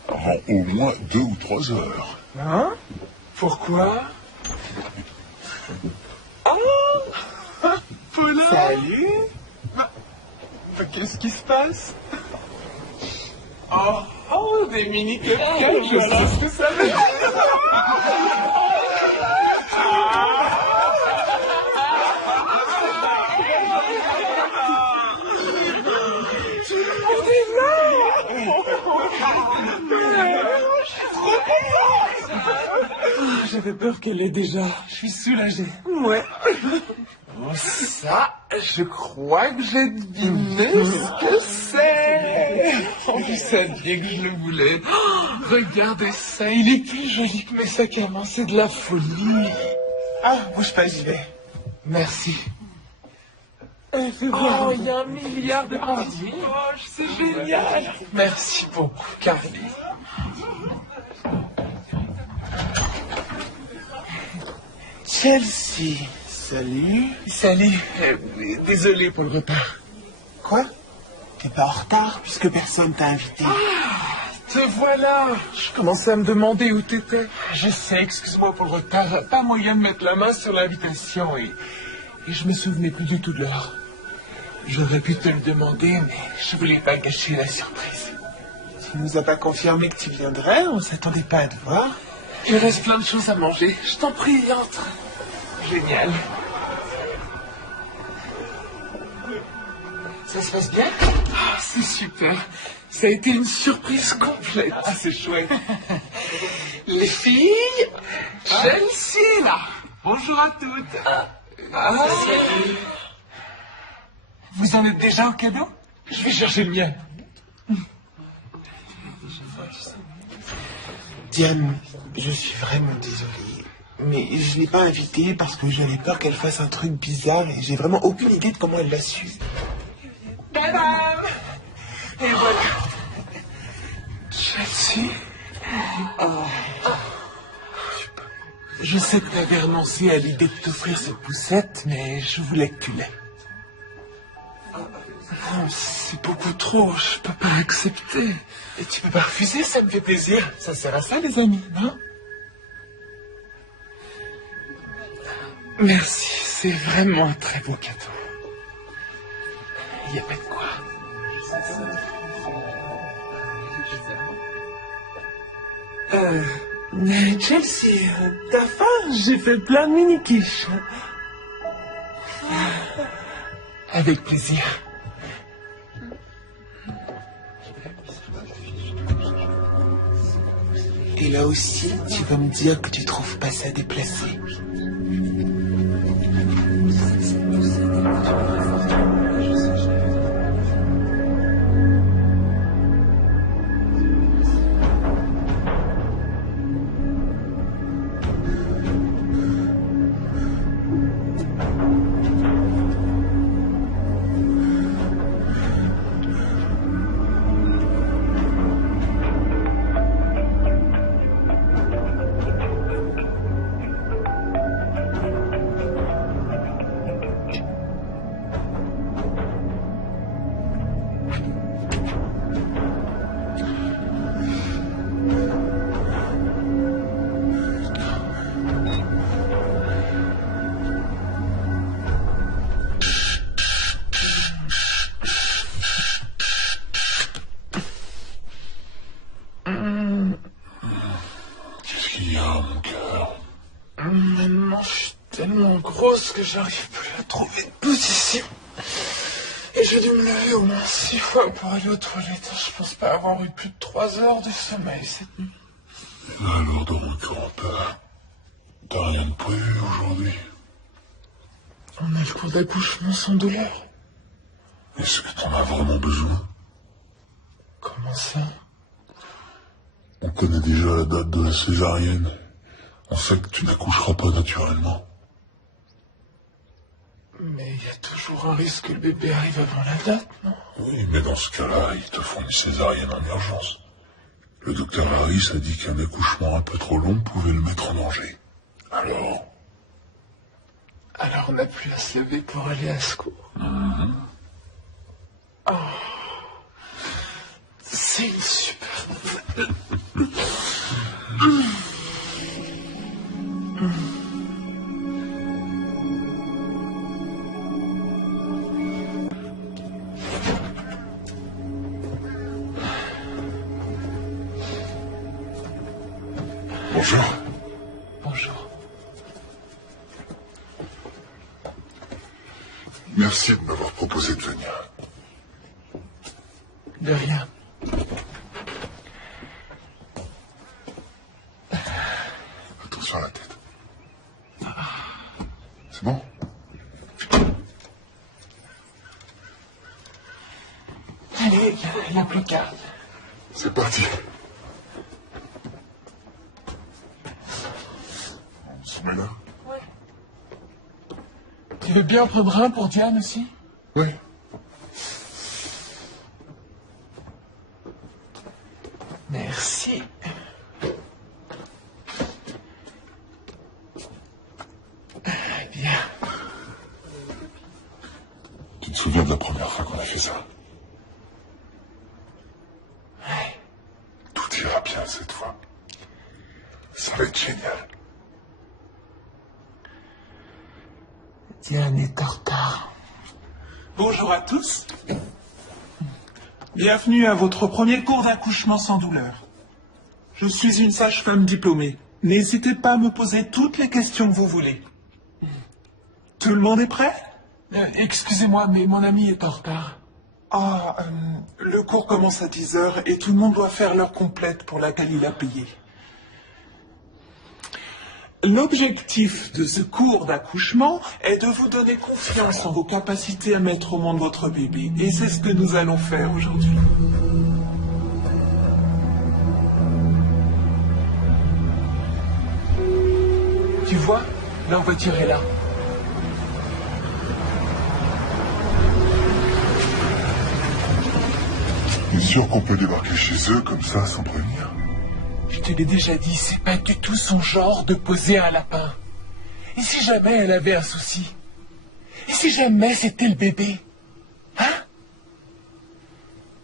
avant au moins 2 ou 3 heures. Hein? Pourquoi? Oh! Paula! Salut? Qu'est-ce qui se passe? Oh, des mini cupcakes, je sais ce que ça veut dire. J'avais peur qu'elle l'ait déjà. Je suis soulagé. Ouais. Oh, ça, je crois que j'ai deviné ce que c'est. En plus, ça dit que je le voulais. Oh, regardez ça, il est plus joli que mes sacs à main, c'est de la folie. Ah, bouge pas, j'y vais. Merci. Oh, il y a 1 milliard de petites poches, c'est génial. Merci beaucoup, Carly. Chelsea, salut. Salut, désolé pour le retard. Quoi? T'es pas en retard puisque personne t'a invité. Te voilà. Je commençais à me demander où t'étais. Je sais, excuse-moi pour le retard. Pas moyen de mettre la main sur l'invitation et je me souvenais plus du tout de l'heure. J'aurais pu te le demander, mais je voulais pas gâcher la surprise. Tu nous as pas confirmé que tu viendrais, on s'attendait pas à te voir. Il reste plein de choses à manger. Je t'en prie, entre. Génial. Ça se passe bien? Ah, c'est super. Ça a été une surprise complète. Ah, c'est chouette. Les filles, Chelsea, là. Bonjour à toutes. Salut. Vous en êtes déjà au cadeau? Je vais chercher le mien. Diane, je suis vraiment désolé. Mais je l'ai pas invitée parce que j'avais peur qu'elle fasse un truc bizarre et j'ai vraiment aucune idée de comment elle l'a su. Madame! Et voilà. Chelsea. Je sais que tu avais renoncé à l'idée de t'offrir cette poussette, mais je voulais que tu l'aies. Non, c'est beaucoup trop, je peux pas accepter. Et tu peux pas refuser, ça me fait plaisir. Ça sert à ça, les amis, non? Merci, c'est vraiment un très beau cadeau. Il n'y a pas de quoi. Chelsea, t'as faim? J'ai fait plein de mini-quiches. Avec plaisir. Et là aussi, tu vas me dire que tu trouves pas ça déplacé. Qu'est-ce qu'il y a, mon cœur? Maintenant, je suis tellement grosse que j'arrive plus à trouver de position. Et j'ai dû me lever au moins 6 fois pour aller aux toilettes. Je pense pas avoir eu plus de 3 heures de sommeil cette nuit. Et là, alors, dans mon cœur, t'as rien de prévu aujourd'hui? On a le cours d'accouchement sans douleur. Est-ce que t'en as vraiment besoin? Comment ça? On connaît déjà la date de la césarienne. On sait que tu n'accoucheras pas naturellement. Mais il y a toujours un risque que le bébé arrive avant la date, non? Oui, mais dans ce cas-là, ils te font une césarienne en urgence. Le docteur Harris a dit qu'un accouchement un peu trop long pouvait le mettre en danger. Alors, Alors on n'a plus à se lever pour aller à secours. Oh. C'est une super nouvelle. bonjour. Bonjour. Merci de m'avoir proposé de venir. De rien. Attention à la tête. C'est bon? Allez, il n'y a plus qu'à. C'est parti. On se met là? Tu veux bien prendre un pour Diane aussi? Oui. Merci. Bien. Tu te souviens de la première fois qu'on a fait ça? Ouais. Tout ira bien cette fois. Ça va être génial. Diane est en retard. Bonjour à tous. Bienvenue à votre premier cours d'accouchement sans douleur. Je suis une sage-femme diplômée. N'hésitez pas à me poser toutes les questions que vous voulez. Tout le monde est prêt? Excusez-moi, mais mon ami est en retard. Ah, le cours commence à 10 heures et tout le monde doit faire l'heure complète pour laquelle il a payé. L'objectif de ce cours d'accouchement est de vous donner confiance en vos capacités à mettre au monde votre bébé. Et c'est ce que nous allons faire aujourd'hui. Tu vois, leur voiture est là. T'es sûr qu'on peut débarquer chez eux comme ça sans prévenir? Je te l'ai déjà dit, c'est pas du tout son genre de poser un lapin. Et si jamais elle avait un souci? Et si jamais c'était le bébé? Hein?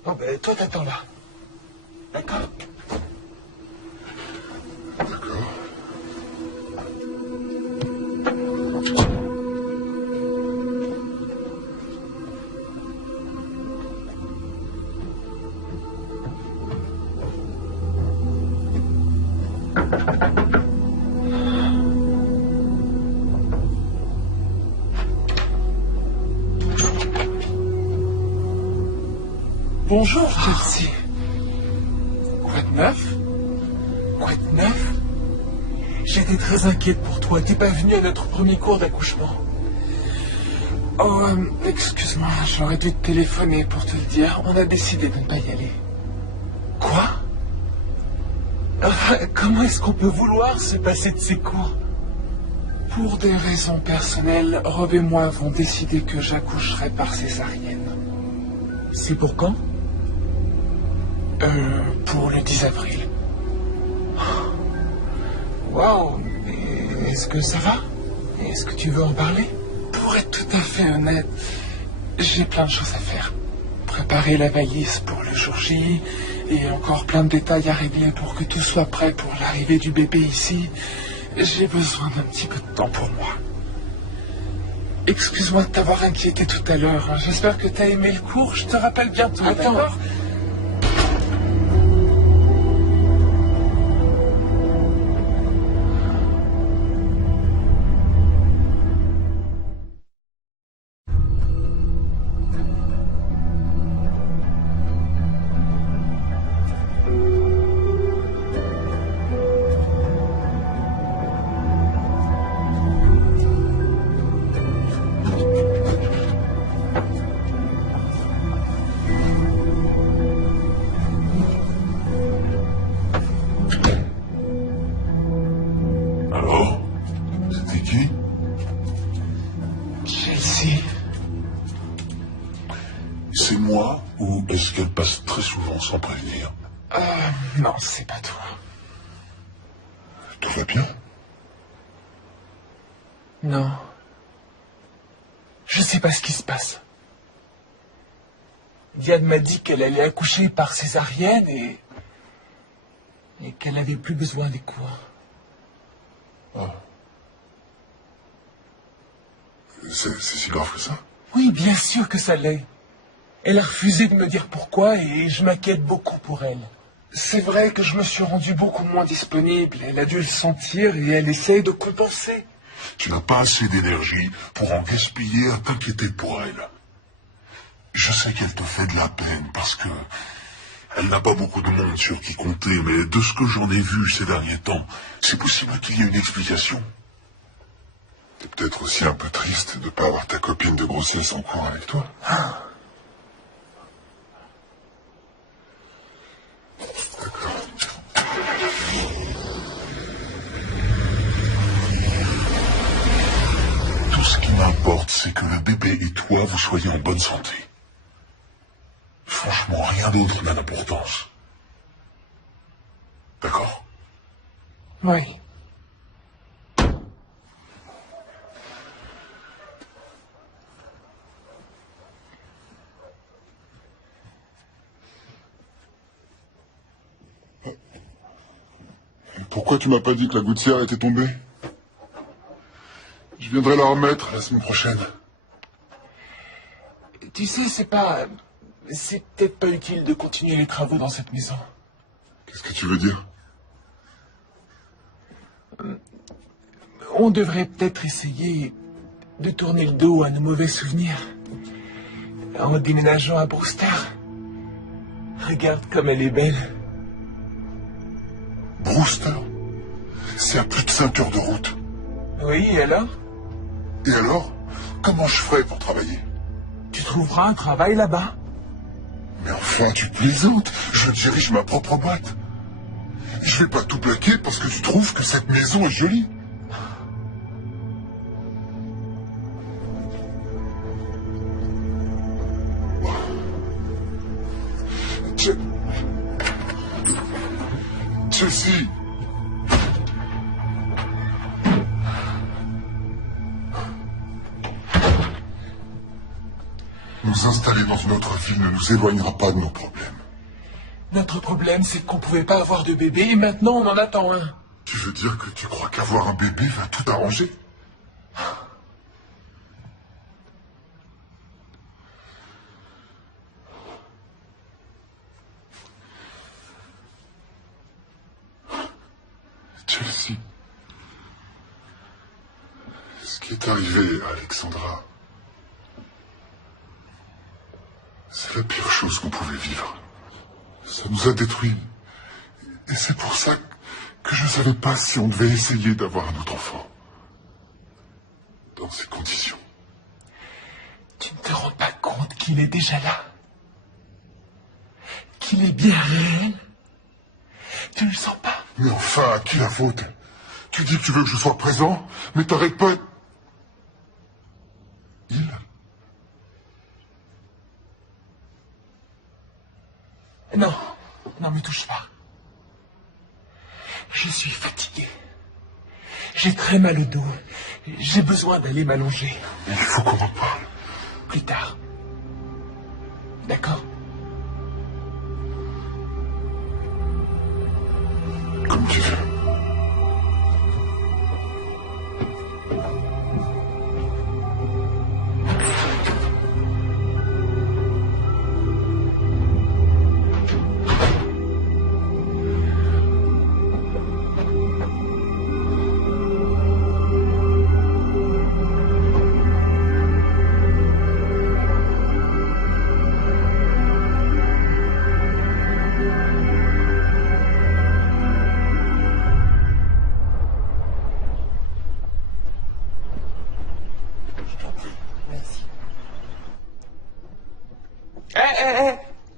Bon ben, toi t'attends là. D'accord? D'accord. Bonjour, Chelsea. Quoi de neuf? Quoi de neuf? J'étais très inquiète pour toi. T'es pas venue à notre premier cours d'accouchement. Oh, excuse-moi, j'aurais dû te téléphoner pour te le dire. On a décidé de ne pas y aller. Quoi? Enfin, comment est-ce qu'on peut vouloir se passer de ces cours? Pour des raisons personnelles, Rob et moi avons décidé que j'accoucherai par césarienne. C'est pour quand? Pour le 10 avril. Waouh, mais est-ce que ça va? Est-ce que tu veux en parler? Pour être tout à fait honnête, j'ai plein de choses à faire. Préparer la valise pour le jour J, et encore plein de détails à régler pour que tout soit prêt pour l'arrivée du bébé ici. J'ai besoin d'un petit peu de temps pour moi. Excuse-moi de t'avoir inquiété tout à l'heure. J'espère que t'as aimé le cours. Je te rappelle bientôt, d'accord? Alors? C'était qui? Chelsea. C'est moi ou est-ce qu'elle passe très souvent sans prévenir? Non, c'est pas toi. Tout va bien? Non. Je sais pas ce qui se passe. Diane m'a dit qu'elle allait accoucher par césarienne et qu'elle n'avait plus besoin des cours. C'est si grave que ça? Oui, bien sûr que ça l'est. Elle a refusé de me dire pourquoi et je m'inquiète beaucoup pour elle. C'est vrai que je me suis rendu beaucoup moins disponible. Elle a dû le sentir et elle essaye de compenser. Tu n'as pas assez d'énergie pour en gaspiller à t'inquiéter pour elle. Je sais qu'elle te fait de la peine parce que elle n'a pas beaucoup de monde sur qui compter, mais de ce que j'en ai vu ces derniers temps, c'est possible qu'il y ait une explication. T'es peut-être aussi un peu triste de ne pas avoir ta copine de grossesse en cours avec toi. D'accord. Tout ce qui m'importe, c'est que le bébé et toi, vous soyez en bonne santé. Franchement, rien d'autre n'a d'importance. D'accord? Oui. Pourquoi tu m'as pas dit que la gouttière était tombée? Je viendrai la remettre la semaine prochaine. Tu sais, c'est peut-être pas utile de continuer les travaux dans cette maison. Qu'est-ce que tu veux dire? On devrait peut-être essayer de tourner le dos à nos mauvais souvenirs en déménageant à Brewster. Regarde comme elle est belle. Brewster? C'est à plus de 5 heures de route. Oui, et alors? Et alors? Comment je ferai pour travailler? Tu trouveras un travail là-bas. Mais enfin, tu plaisantes. Je dirige ma propre boîte. Je vais pas tout plaquer parce que tu trouves que cette maison est jolie. Chelsea! Nous installer dans une autre ville ne nous éloignera pas de nos problèmes. Notre problème, c'est qu'on pouvait pas avoir de bébé et maintenant on en attend un. Tu veux dire que tu crois qu'avoir un bébé va tout arranger? Chelsea, ce qui est arrivé à Alexandra, c'est la pire chose qu'on pouvait vivre. Ça nous a détruits. Et c'est pour ça que je ne savais pas si on devait essayer d'avoir un autre enfant. Dans ces conditions. Tu ne te rends pas compte qu'il est déjà là? Qu'il est bien réel? Tu ne le sens pas? Mais enfin, à qui la faute? Tu dis que tu veux que je sois présent, mais t'arrêtes pas... Il? Non, non, me touche pas. Je suis fatigué. J'ai très mal au dos. J'ai besoin d'aller m'allonger. Il faut qu'on en parle. Plus tard. D'accord? Comme tu veux.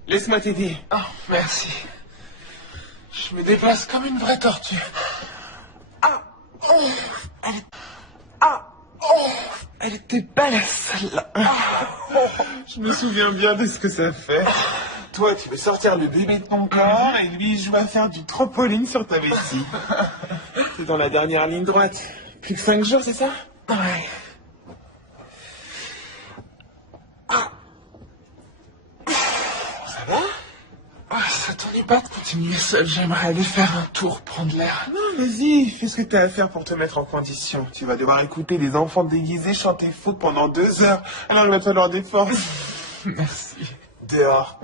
Laisse-moi t'aider. Oh, merci. Je me déplace comme une vraie tortue. Elle était belle, celle-là. Je me souviens bien de ce que ça fait. Toi, tu veux sortir le bébé de ton corps et lui, il joue à faire du trampoline sur ta vessie. T'es dans la dernière ligne droite. Plus que 5 jours, c'est ça? Ouais. Ça va? Ça t'ennuie pas de continuer seul? J'aimerais aller faire un tour, prendre l'air. Non, vas-y, fais ce que t'as à faire pour te mettre en condition. Tu vas devoir écouter des enfants déguisés chanter folk pendant 2 heures. Alors il va te falloir des forces. Merci. Dehors.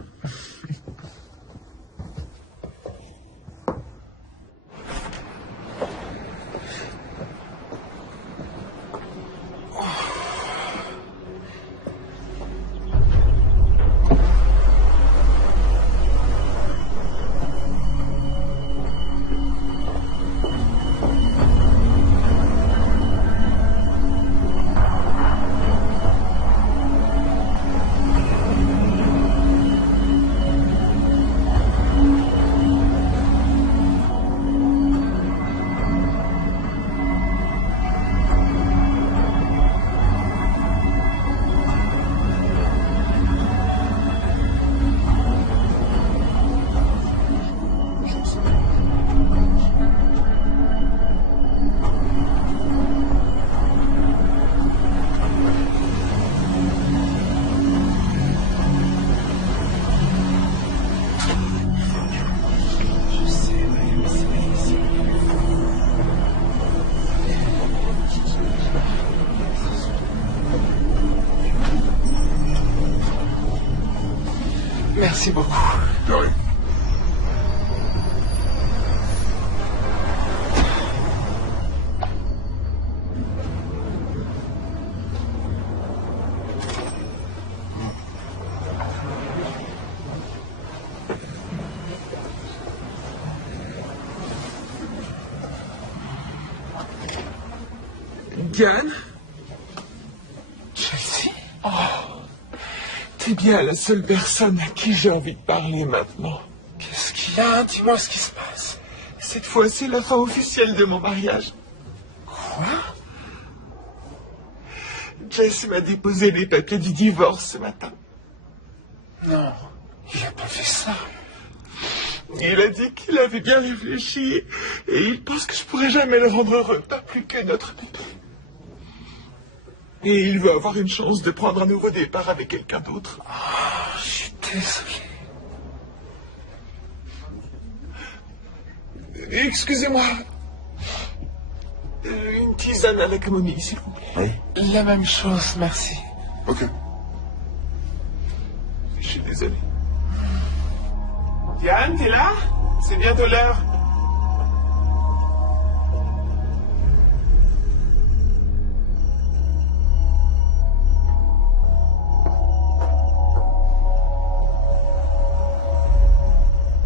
Merci beaucoup. De rien. Diane? Chelsea? Oh, t'es bien la seule personne à qui j'ai envie de parler maintenant. Qu'est-ce qu'il y a? Dis-moi ce qui se passe. Cette fois, c'est la fin officielle de mon mariage. Quoi? Jess m'a déposé les papiers du divorce ce matin. Non, il a pas fait ça. Il a dit qu'il avait bien réfléchi et il pense que je pourrais jamais le rendre heureux, pas plus que notre bébé. Et il veut avoir une chance de prendre un nouveau départ avec quelqu'un d'autre. Je suis désolé. Excusez-moi. Une tisane à la camomille, s'il vous plaît. Oui. La même chose, merci. Ok. Je suis désolé. Diane, t'es là? C'est bientôt l'heure.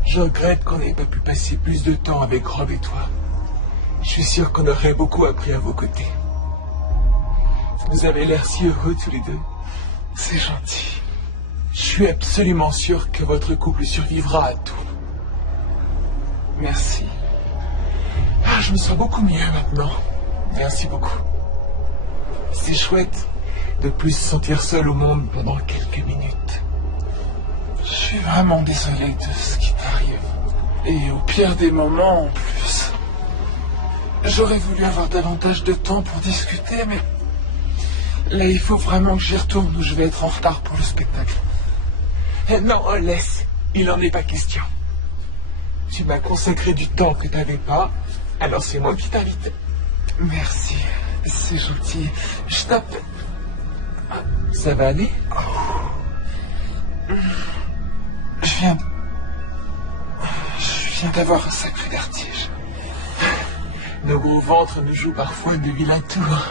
Je regrette qu'on n'ait pas pu passer plus de temps avec Rob et toi. Je suis sûr qu'on aurait beaucoup appris à vos côtés. Vous avez l'air si heureux tous les deux. C'est gentil. Je suis absolument sûr que votre couple survivra à tout. Merci. Ah, je me sens beaucoup mieux maintenant. Merci beaucoup. C'est chouette de plus se sentir seul au monde pendant quelques minutes. Je suis vraiment désolé de ce qui t'arrive. Et au pire des moments en plus. J'aurais voulu avoir davantage de temps pour discuter, mais là il faut vraiment que j'y retourne ou je vais être en retard pour le spectacle. Non, laisse, il n'en est pas question. Tu m'as consacré du temps que t'avais pas, alors c'est moi qui t'invite. Merci, c'est gentil. Je t'appelle. Ça va aller? Je viens d'avoir un sacré vertige. Nos gros ventres nous jouent parfois de vilains tours.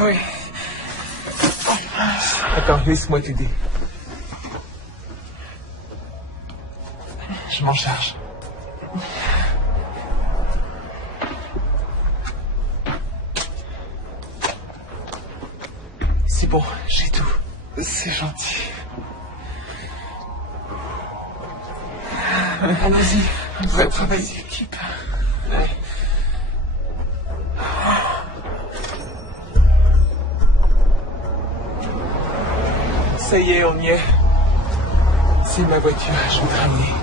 Oui. Attends, laisse-moi t'aider. Je m'en charge. C'est bon, j'ai tout. C'est gentil. Allons-y, on va travailler d'équipe. Ouais. Ça y est, on y est. C'est ma voiture, je vais te ramener.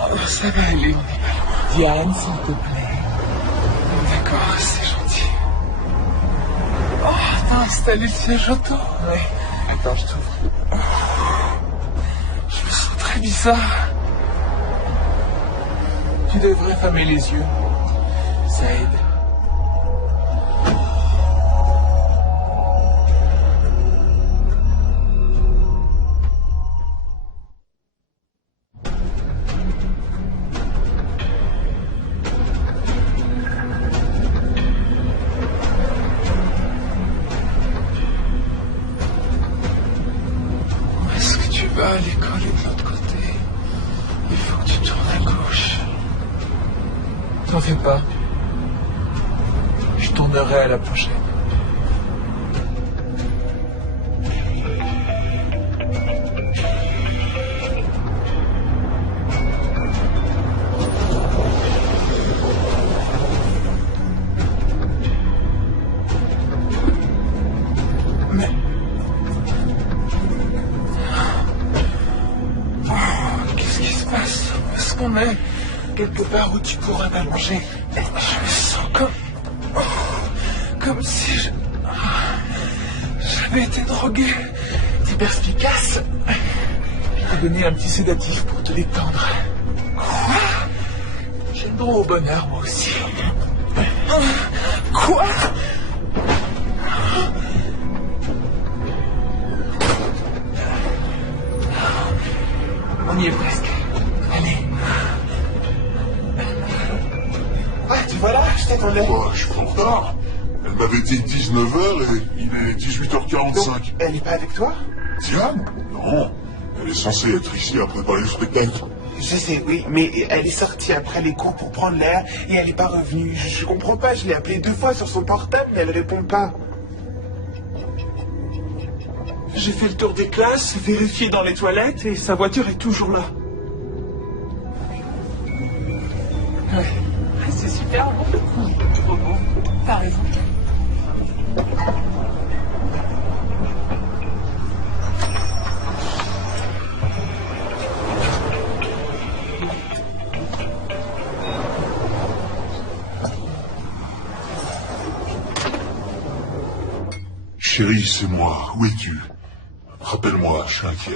Oh, ça va aller, on est pas loin. Diane, s'il te plaît. D'accord, c'est gentil. Oh, t'as installé le siège auto? Oui. Attends, je t'ouvre. Je me sens très bizarre. Tu devrais fermer les yeux. Ça aide. L'école est de l'autre côté. Il faut que tu tournes à gauche. T'en fais pas. Je tournerai à la prochaine. Mais... on est quelque part où tu pourras t'allonger. Je me sens comme si j'avais été drogué. T'es perspicace. Je t'ai donné un petit sédatif pour te détendre. Quoi? J'ai le droit au bonheur, moi aussi. Quoi? On y est presque. Allez. Ouais, tu vois là, je t'attendais. Bah, je suis pas en retard. Elle m'avait dit 19h et il est 18h45. Donc, elle n'est pas avec toi? Diane? Non. Elle est censée être ici à préparer le spectacle. Je sais, oui, mais elle est sortie après les cours pour prendre l'air et elle n'est pas revenue. Je comprends pas, je l'ai appelée 2 fois sur son portable, mais elle répond pas. J'ai fait le tour des classes, vérifié dans les toilettes et sa voiture est toujours là. Ouais, c'est super bon. Trop beau. T'as raison. Chérie, c'est moi. Où es-tu? Rappelle-moi, je suis inquiet.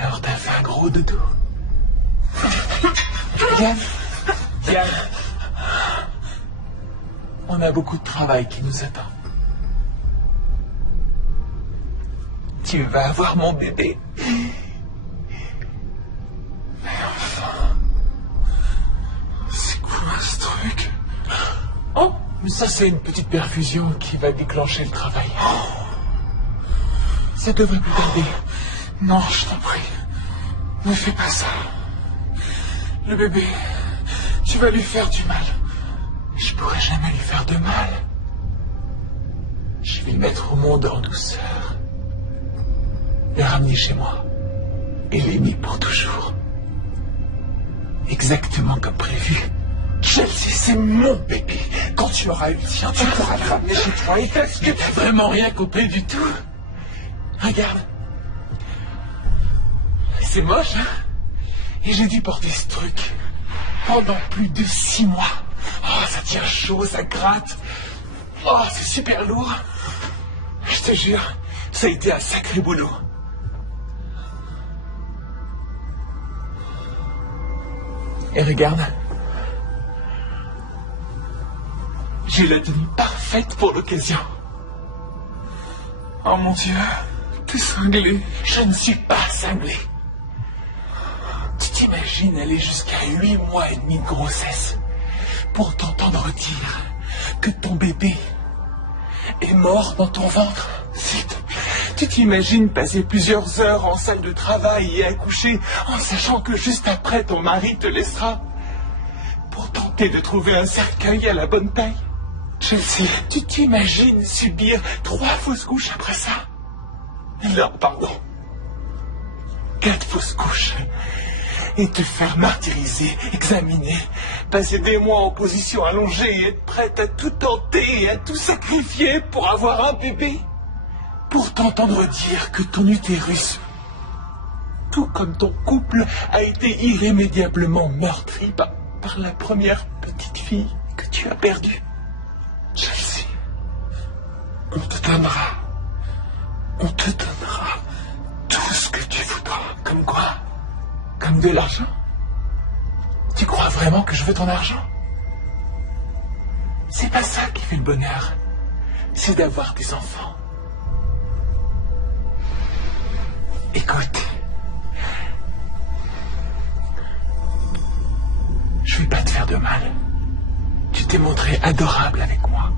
Alors t'as fait un gros dodo. Diane, Diane, on a beaucoup de travail qui nous attend. Tu vas avoir mon bébé. Mais enfin, c'est quoi ce truc? Oh, mais ça c'est une petite perfusion qui va déclencher le travail. Ça devrait plus tarder. Non, je t'en prie. Ne fais pas ça. Le bébé, tu vas lui faire du mal. Je pourrai jamais lui faire de mal. Je vais le mettre au monde en douceur. Le ramener chez moi. Et l'aimer pour toujours. Exactement comme prévu. Chelsea, c'est mon bébé. Quand tu auras eu le tien, tu pourras le ramener chez toi. Et est-ce que t'as vraiment rien compris du tout? Regarde. C'est moche, hein? Et j'ai dû porter ce truc pendant plus de 6 mois. Oh, ça tient chaud, ça gratte. Oh, c'est super lourd. Je te jure, ça a été un sacré boulot. Et regarde. J'ai la tenue parfaite pour l'occasion. Oh mon Dieu, t'es cinglé. Je ne suis pas cinglé. Tu t'imagines aller jusqu'à 8 mois et demi de grossesse pour t'entendre dire que ton bébé est mort dans ton ventre? S'il te plaît. Tu t'imagines passer plusieurs heures en salle de travail et accoucher en sachant que juste après ton mari te laissera pour tenter de trouver un cercueil à la bonne taille? Chelsea, tu t'imagines subir 3 fausses couches après ça? Non, pardon. 4 fausses couches. Et te faire martyriser, examiner, passer des mois en position allongée et être prête à tout tenter et à tout sacrifier pour avoir un bébé. Pour t'entendre dire que ton utérus, tout comme ton couple, a été irrémédiablement meurtri par la première petite fille que tu as perdue. Chelsea, on te donnera tout ce que tu voudras. Comme quoi? Comme de l'argent? Tu crois vraiment que je veux ton argent? C'est pas ça qui fait le bonheur. C'est d'avoir des enfants. Écoute. Je vais pas te faire de mal. Tu t'es montré adorable avec moi.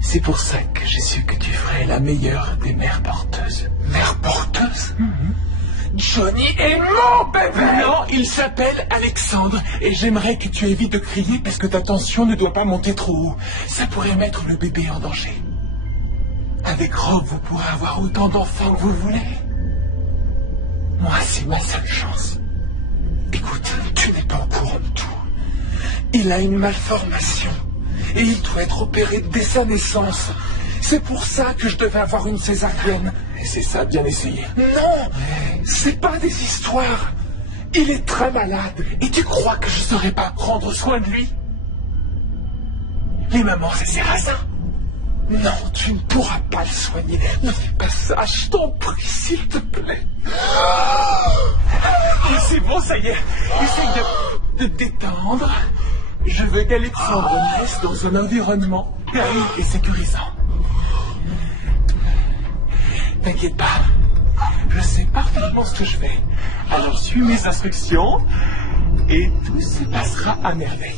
C'est pour ça que j'ai su que tu ferais la meilleure des mères porteuses. Mère porteuse? Johnny est mon bébé! Non, il s'appelle Alexandre. Et j'aimerais que tu évites de crier parce que ta tension ne doit pas monter trop haut. Ça pourrait mettre le bébé en danger. Avec Rob, vous pourrez avoir autant d'enfants que vous voulez. Moi, c'est ma seule chance. Écoute, tu n'es pas au courant de tout. Il a une malformation. Et il doit être opéré dès sa naissance. C'est pour ça que je devais avoir une césarienne. Et c'est ça, bien essayé. Non, c'est pas des histoires. Il est très malade. Et tu crois que je saurais pas prendre soin de lui? Les mamans, ça sert à ça. Non, tu ne pourras pas le soigner. Ne fais pas ça, je t'en prie, s'il te plaît. C'est bon, ça y est. Essaye de te détendre. Je veux qu'Alexandre naisse dans un environnement calme et sécurisant. T'inquiète pas, je sais parfaitement ce que je fais. Alors suis mes instructions et tout se passera à merveille.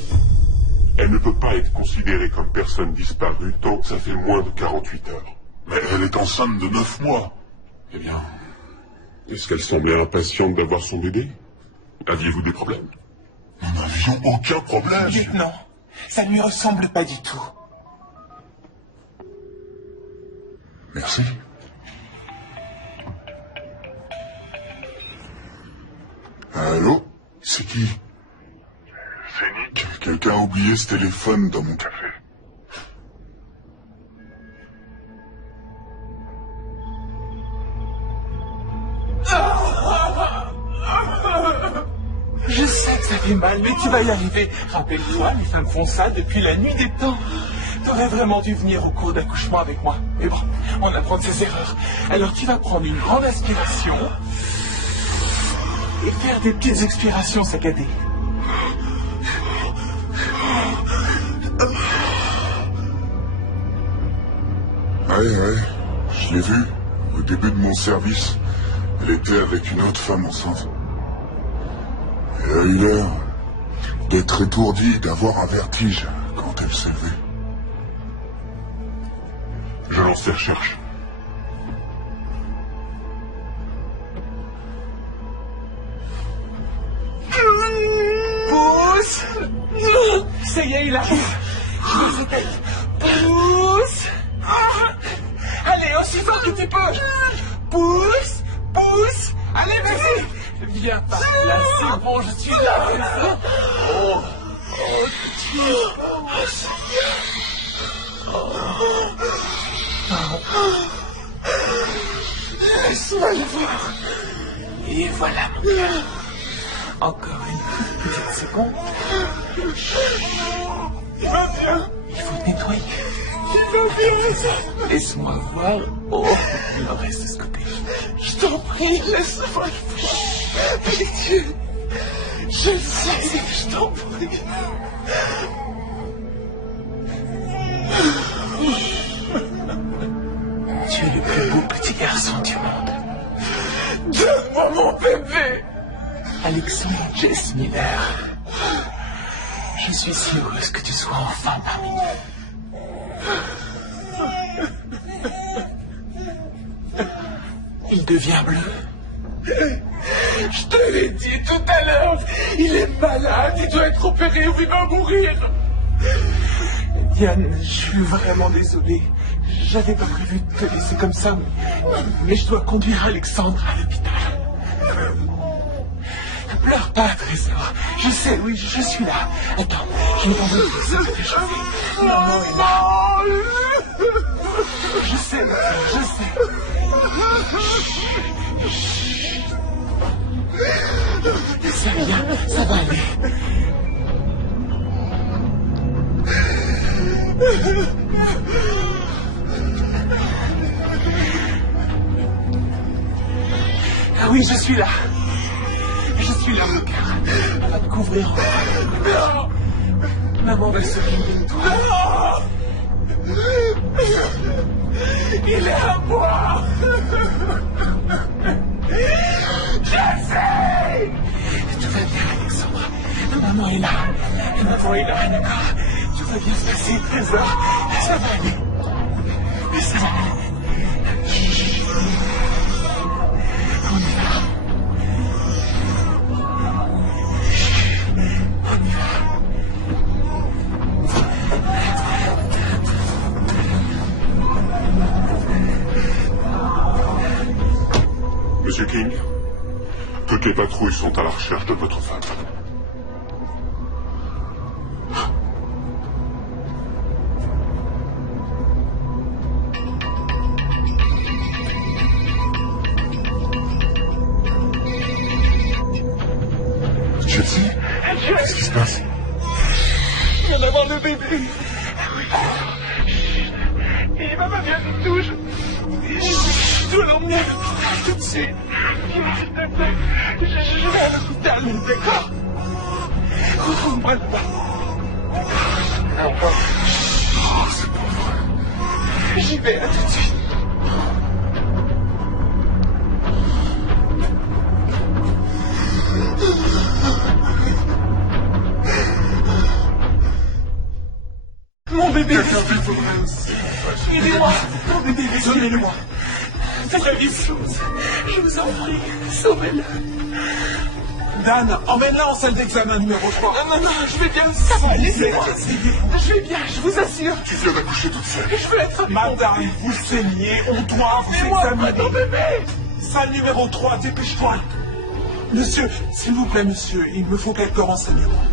Elle ne peut pas être considérée comme personne disparue tant que ça fait moins de 48 heures. Mais elle est enceinte de 9 mois. Eh bien, Est-ce qu'elle semblait impatiente d'avoir son bébé? Aviez-vous des problèmes? Nous n'avions aucun problème. Lieutenant, ça ne lui ressemble pas du tout. Merci. Allô? C'est qui? C'est Nick. Quelqu'un a oublié ce téléphone dans mon café. Je sais que ça fait mal, mais tu vas y arriver. Rappelle-toi, les femmes font ça depuis la nuit des temps. T'aurais vraiment dû venir au cours d'accouchement avec moi. Mais bon, on apprend de ses erreurs. Alors tu vas prendre une grande inspiration et faire des petites expirations saccadées. Ouais, je l'ai vue. Au début de mon service, elle était avec une autre femme enceinte. Elle a eu l'air d'être étourdie, d'avoir un vertige quand elle s'est levée. Je lance les recherches. Pousse! Ça y est, il arrive. Je me répète. Pousse! Allez, aussi fort que tu peux! Pousse! Pousse! Allez, vas-y! Viens par là, c'est bon, je suis là. Oh, laisse-moi le voir. Et voilà mon cœur. Encore une petite seconde. Il va bien. Il faut nettoyer. Il va bien. Laisse-moi voir. Oh, le reste de ce côté. Je t'en prie, laisse-moi le voir. Pitié. Je le sais, je t'en prie. Tu es le plus beau petit garçon du monde. Donne-moi mon bébé. Alexandre Jess Miller. Je suis si heureuse que tu sois enfin parmi nous. Il devient bleu. Je te l'ai dit tout à l'heure. Il est malade, il doit être opéré ou il va mourir. Diane, je suis vraiment désolé. J'avais pas prévu de te laisser comme ça, mais je dois conduire Alexandre à l'hôpital. Pleure pas, Trésor. Je sais, oui, je suis là. Attends, je vais t'envoyer ce que j'ai fait. Maman est là. Je sais, je sais. Ça vient, ça va aller. Ah oui, je suis là. Je suis là, mon cœur. On va te couvrir. Non. Maman va s'occuper de toi. Non. Il est à moi. Je sais. Tout va bien, Alexandra. Maman est là. Maman est là, d'accord. Tout va bien se passer, Trésor. Ça va aller. Ça va aller. Chut. On y va. Monsieur King, toutes les patrouilles sont à la recherche de votre femme. Chelsea? Qu'est-ce qui se passe? Je viens d'avoir le bébé. Il va pas bien du tout. Je dois l'emmener à l'hôpital tout de suite. S'il te plaît. Je vais à l'hôpital, d'accord? Retrouve-moi là-bas. Oh, c'est pas vrai. J'y vais, à tout de suite. Mon bébé. Quelqu'un vite au Aidez-moi. Mon bébé, Donnez-le-moi. faites quelque chose. Je vous en prie, sauvez-le. Dan, emmène-la en salle d'examen numéro 3. Non, je vais bien. Ça va, laissez-moi. Je vais bien, je vous assure. Tu viens d'accoucher toute seule. Je veux être... Madame, vous saignez, on doit vous examiner. Mon bébé. Salle numéro 3, dépêche-toi. Monsieur, s'il vous plaît, monsieur, il me faut quelques renseignements.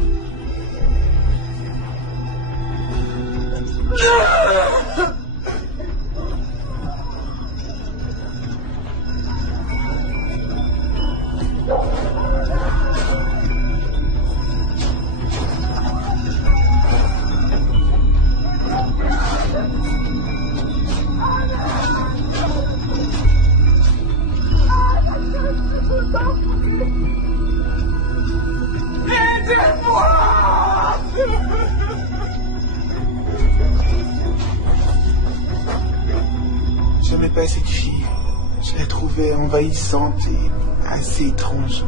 J'aimais pas cette fille. Je la trouvais envahissante et assez étrange.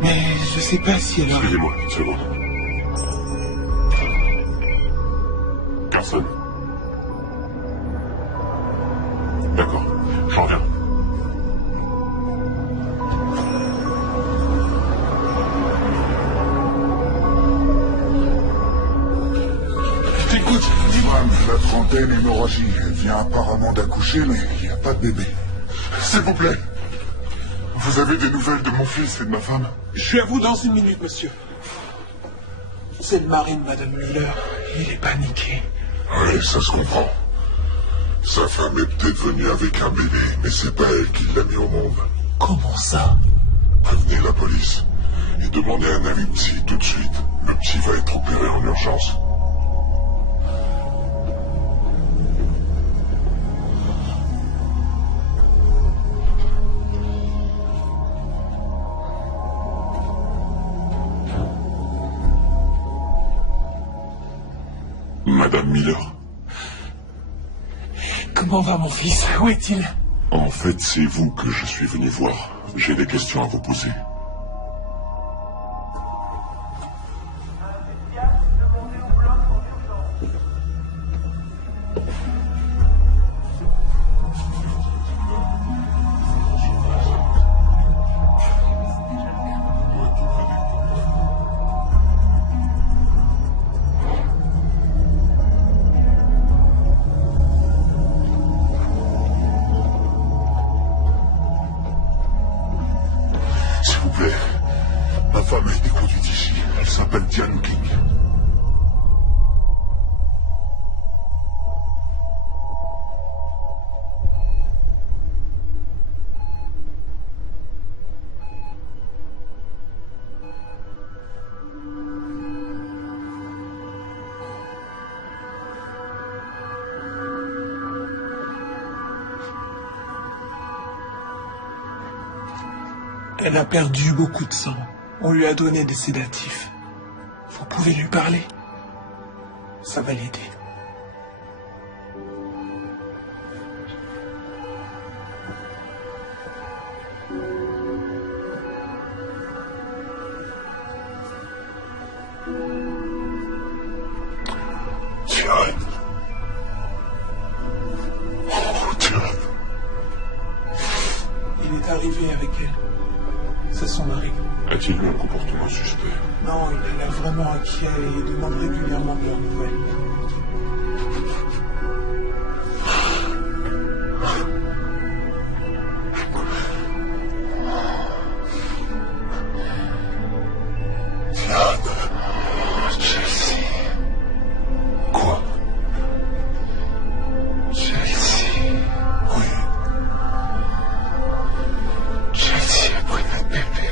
Mais je sais pas si elle a... Excusez-moi, une seconde. Personne. D'accord, j'en reviens. Je t'écoute, dis-moi. La trentaine, hémorragie. Elle vient apparemment d'accoucher, mais il n'y a pas de bébé. S'il vous plaît. Vous avez des nouvelles de mon fils et de ma femme? Je suis à vous dans une minute, monsieur. C'est le mari de Madame Müller. Il est paniqué. Oui, ça se comprend. Sa femme est peut-être venue avec un bébé, mais c'est pas elle qui l'a mis au monde. Comment ça? Prévenez la police et demandez un avis psy tout de suite. Le psy va être opéré en urgence. Madame Miller. Comment va mon fils? Où est-il? En fait, c'est vous que je suis venu voir. J'ai des questions à vous poser. S'il vous plaît, ma femme a été conduite ici. Elle s'appelle Diane King. Elle a perdu beaucoup de sang. On lui a donné des sédatifs. Vous pouvez lui parler. Ça va l'aider. Diane. Oh, Diane. Il est arrivé avec elle. C'est son mari. A-t-il eu un comportement suspect? Non, il a l'air vraiment inquiet et demande régulièrement de leurs nouvelles. Diane. Chelsea. Quoi? Chelsea. Oui. Chelsea a pris notre bébé.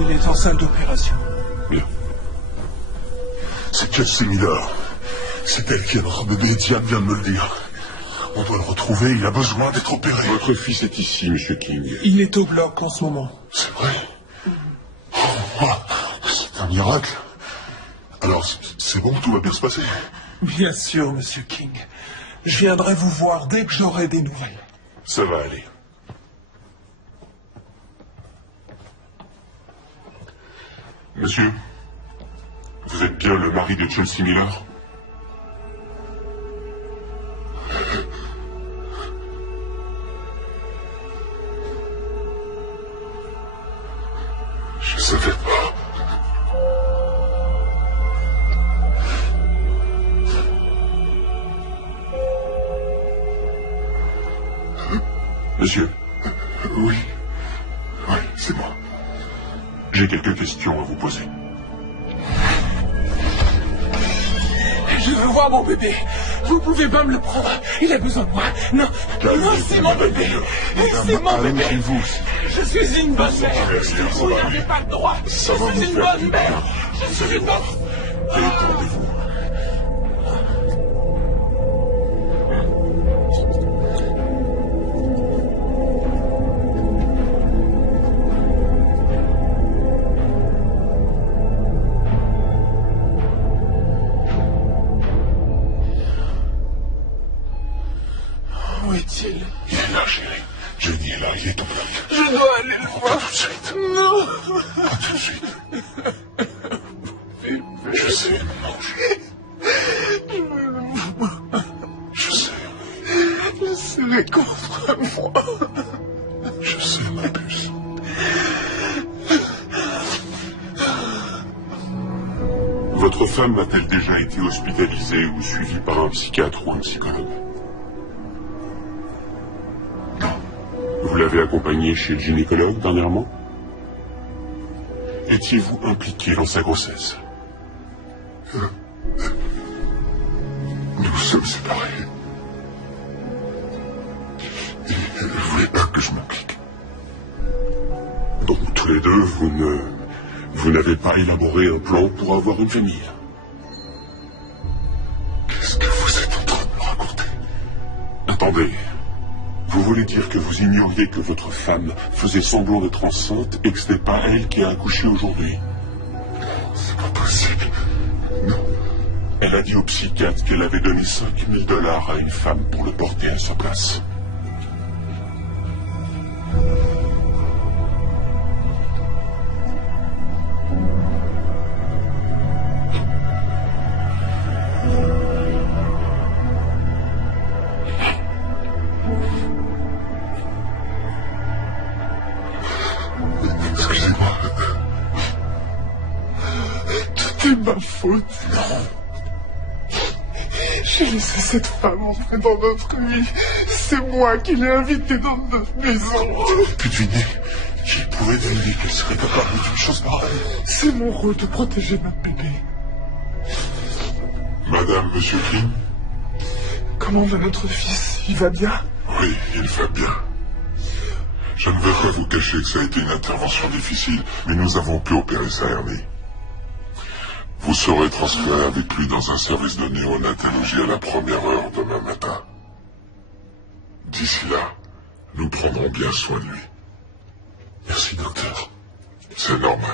Il est en salle d'opération. Bien. C'est Chelsea Miller. C'est elle qui est notre bébé, Diane vient de me le dire. On doit le retrouver, il a besoin d'être opéré. Votre fils est ici, Monsieur King. Il est au bloc en ce moment. C'est vrai. Oh, c'est un miracle. Alors, c'est bon, tout va bien se passer. Bien sûr, Monsieur King. Je viendrai vous voir dès que j'aurai des nouvelles. Ça va aller. Monsieur, Vous êtes bien le mari de Chelsea Miller? Je savais pas. Monsieur, Oui. Oui, c'est moi. j'ai quelques questions à vous poser. Je veux voir mon bébé. Vous pouvez pas me le prendre. Il a besoin de moi. Non, non, c'est mon bébé. C'est mon bébé. Allez-vous aussi. Je suis une bonne mère. Vous va n'avez aller. pas le droit. Je Ça va suis vous une faire bonne du mère. bien. Je suis une bonne... Détendez-vous. Où est-il? Il est là, chérie. Jenny est là, il est au bloc. Je dois aller le voir. Tout de suite. Non. Tout de suite. Je sais, mon ange. Je sais. Je serai contre moi. Je sais, ma puce. Votre femme a-t-elle déjà été hospitalisée ou suivie par un psychiatre ou un psychologue? Non. Vous l'avez accompagnée chez le gynécologue dernièrement? Étiez-vous impliqué dans sa grossesse? Nous sommes séparés. Et elle voulait pas que je m'implique. Donc tous les deux, vous n'avez pas élaboré un plan pour avoir une famille? Qu'est-ce que vous êtes en train de me raconter? Attendez. Vous voulez dire que vous ignoriez que votre femme faisait semblant d'être enceinte et que ce n'est pas elle qui a accouché aujourd'hui? C'est pas possible. Non. Elle a dit au psychiatre qu'elle avait donné $5000 à une femme pour le porter à sa place. Excusez-moi. Tout est ma faute. J'ai laissé cette femme entrer dans notre vie. C'est moi qui l'ai invitée dans notre maison. Pu deviner. Qui pouvait deviner qu'elle serait capable d'une chose pareille? C'est mon rôle de protéger notre bébé. Madame, monsieur King? Comment va notre fils? Il va bien? Oui, il va bien. Je ne vais pas vous cacher que ça a été une intervention difficile, mais nous avons pu opérer sa hernie. Vous serez transféré avec lui dans un service de néonatologie à la première heure demain matin. D'ici là, nous prendrons bien soin de lui. Merci, docteur. C'est normal.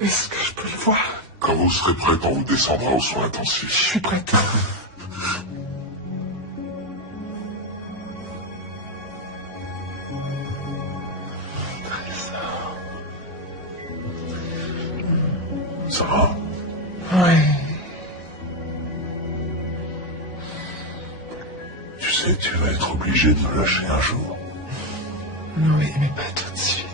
Est-ce que je peux le voir? Quand vous serez prête, on vous descendra aux soins intensifs. Je suis prête. Ça va? Oui. Tu sais, tu vas être obligé de me lâcher un jour. Oui, mais pas tout de suite.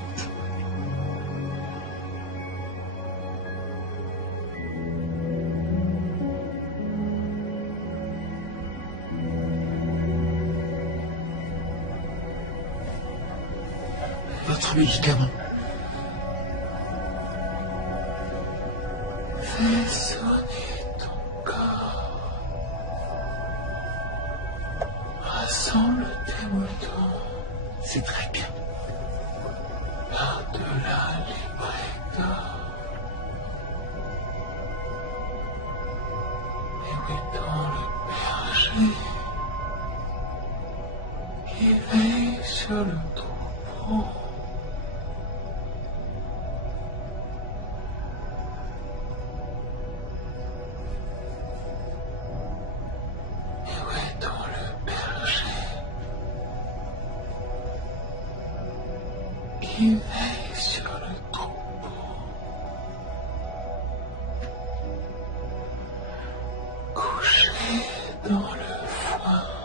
Votre médicament. Fais sonner ton corps. Rassemble tes moutons C'est très bien. par-delà les prétends. Et où est donc le berger qui veille sur le troupeau? Qui veille sur le troupeau. maman.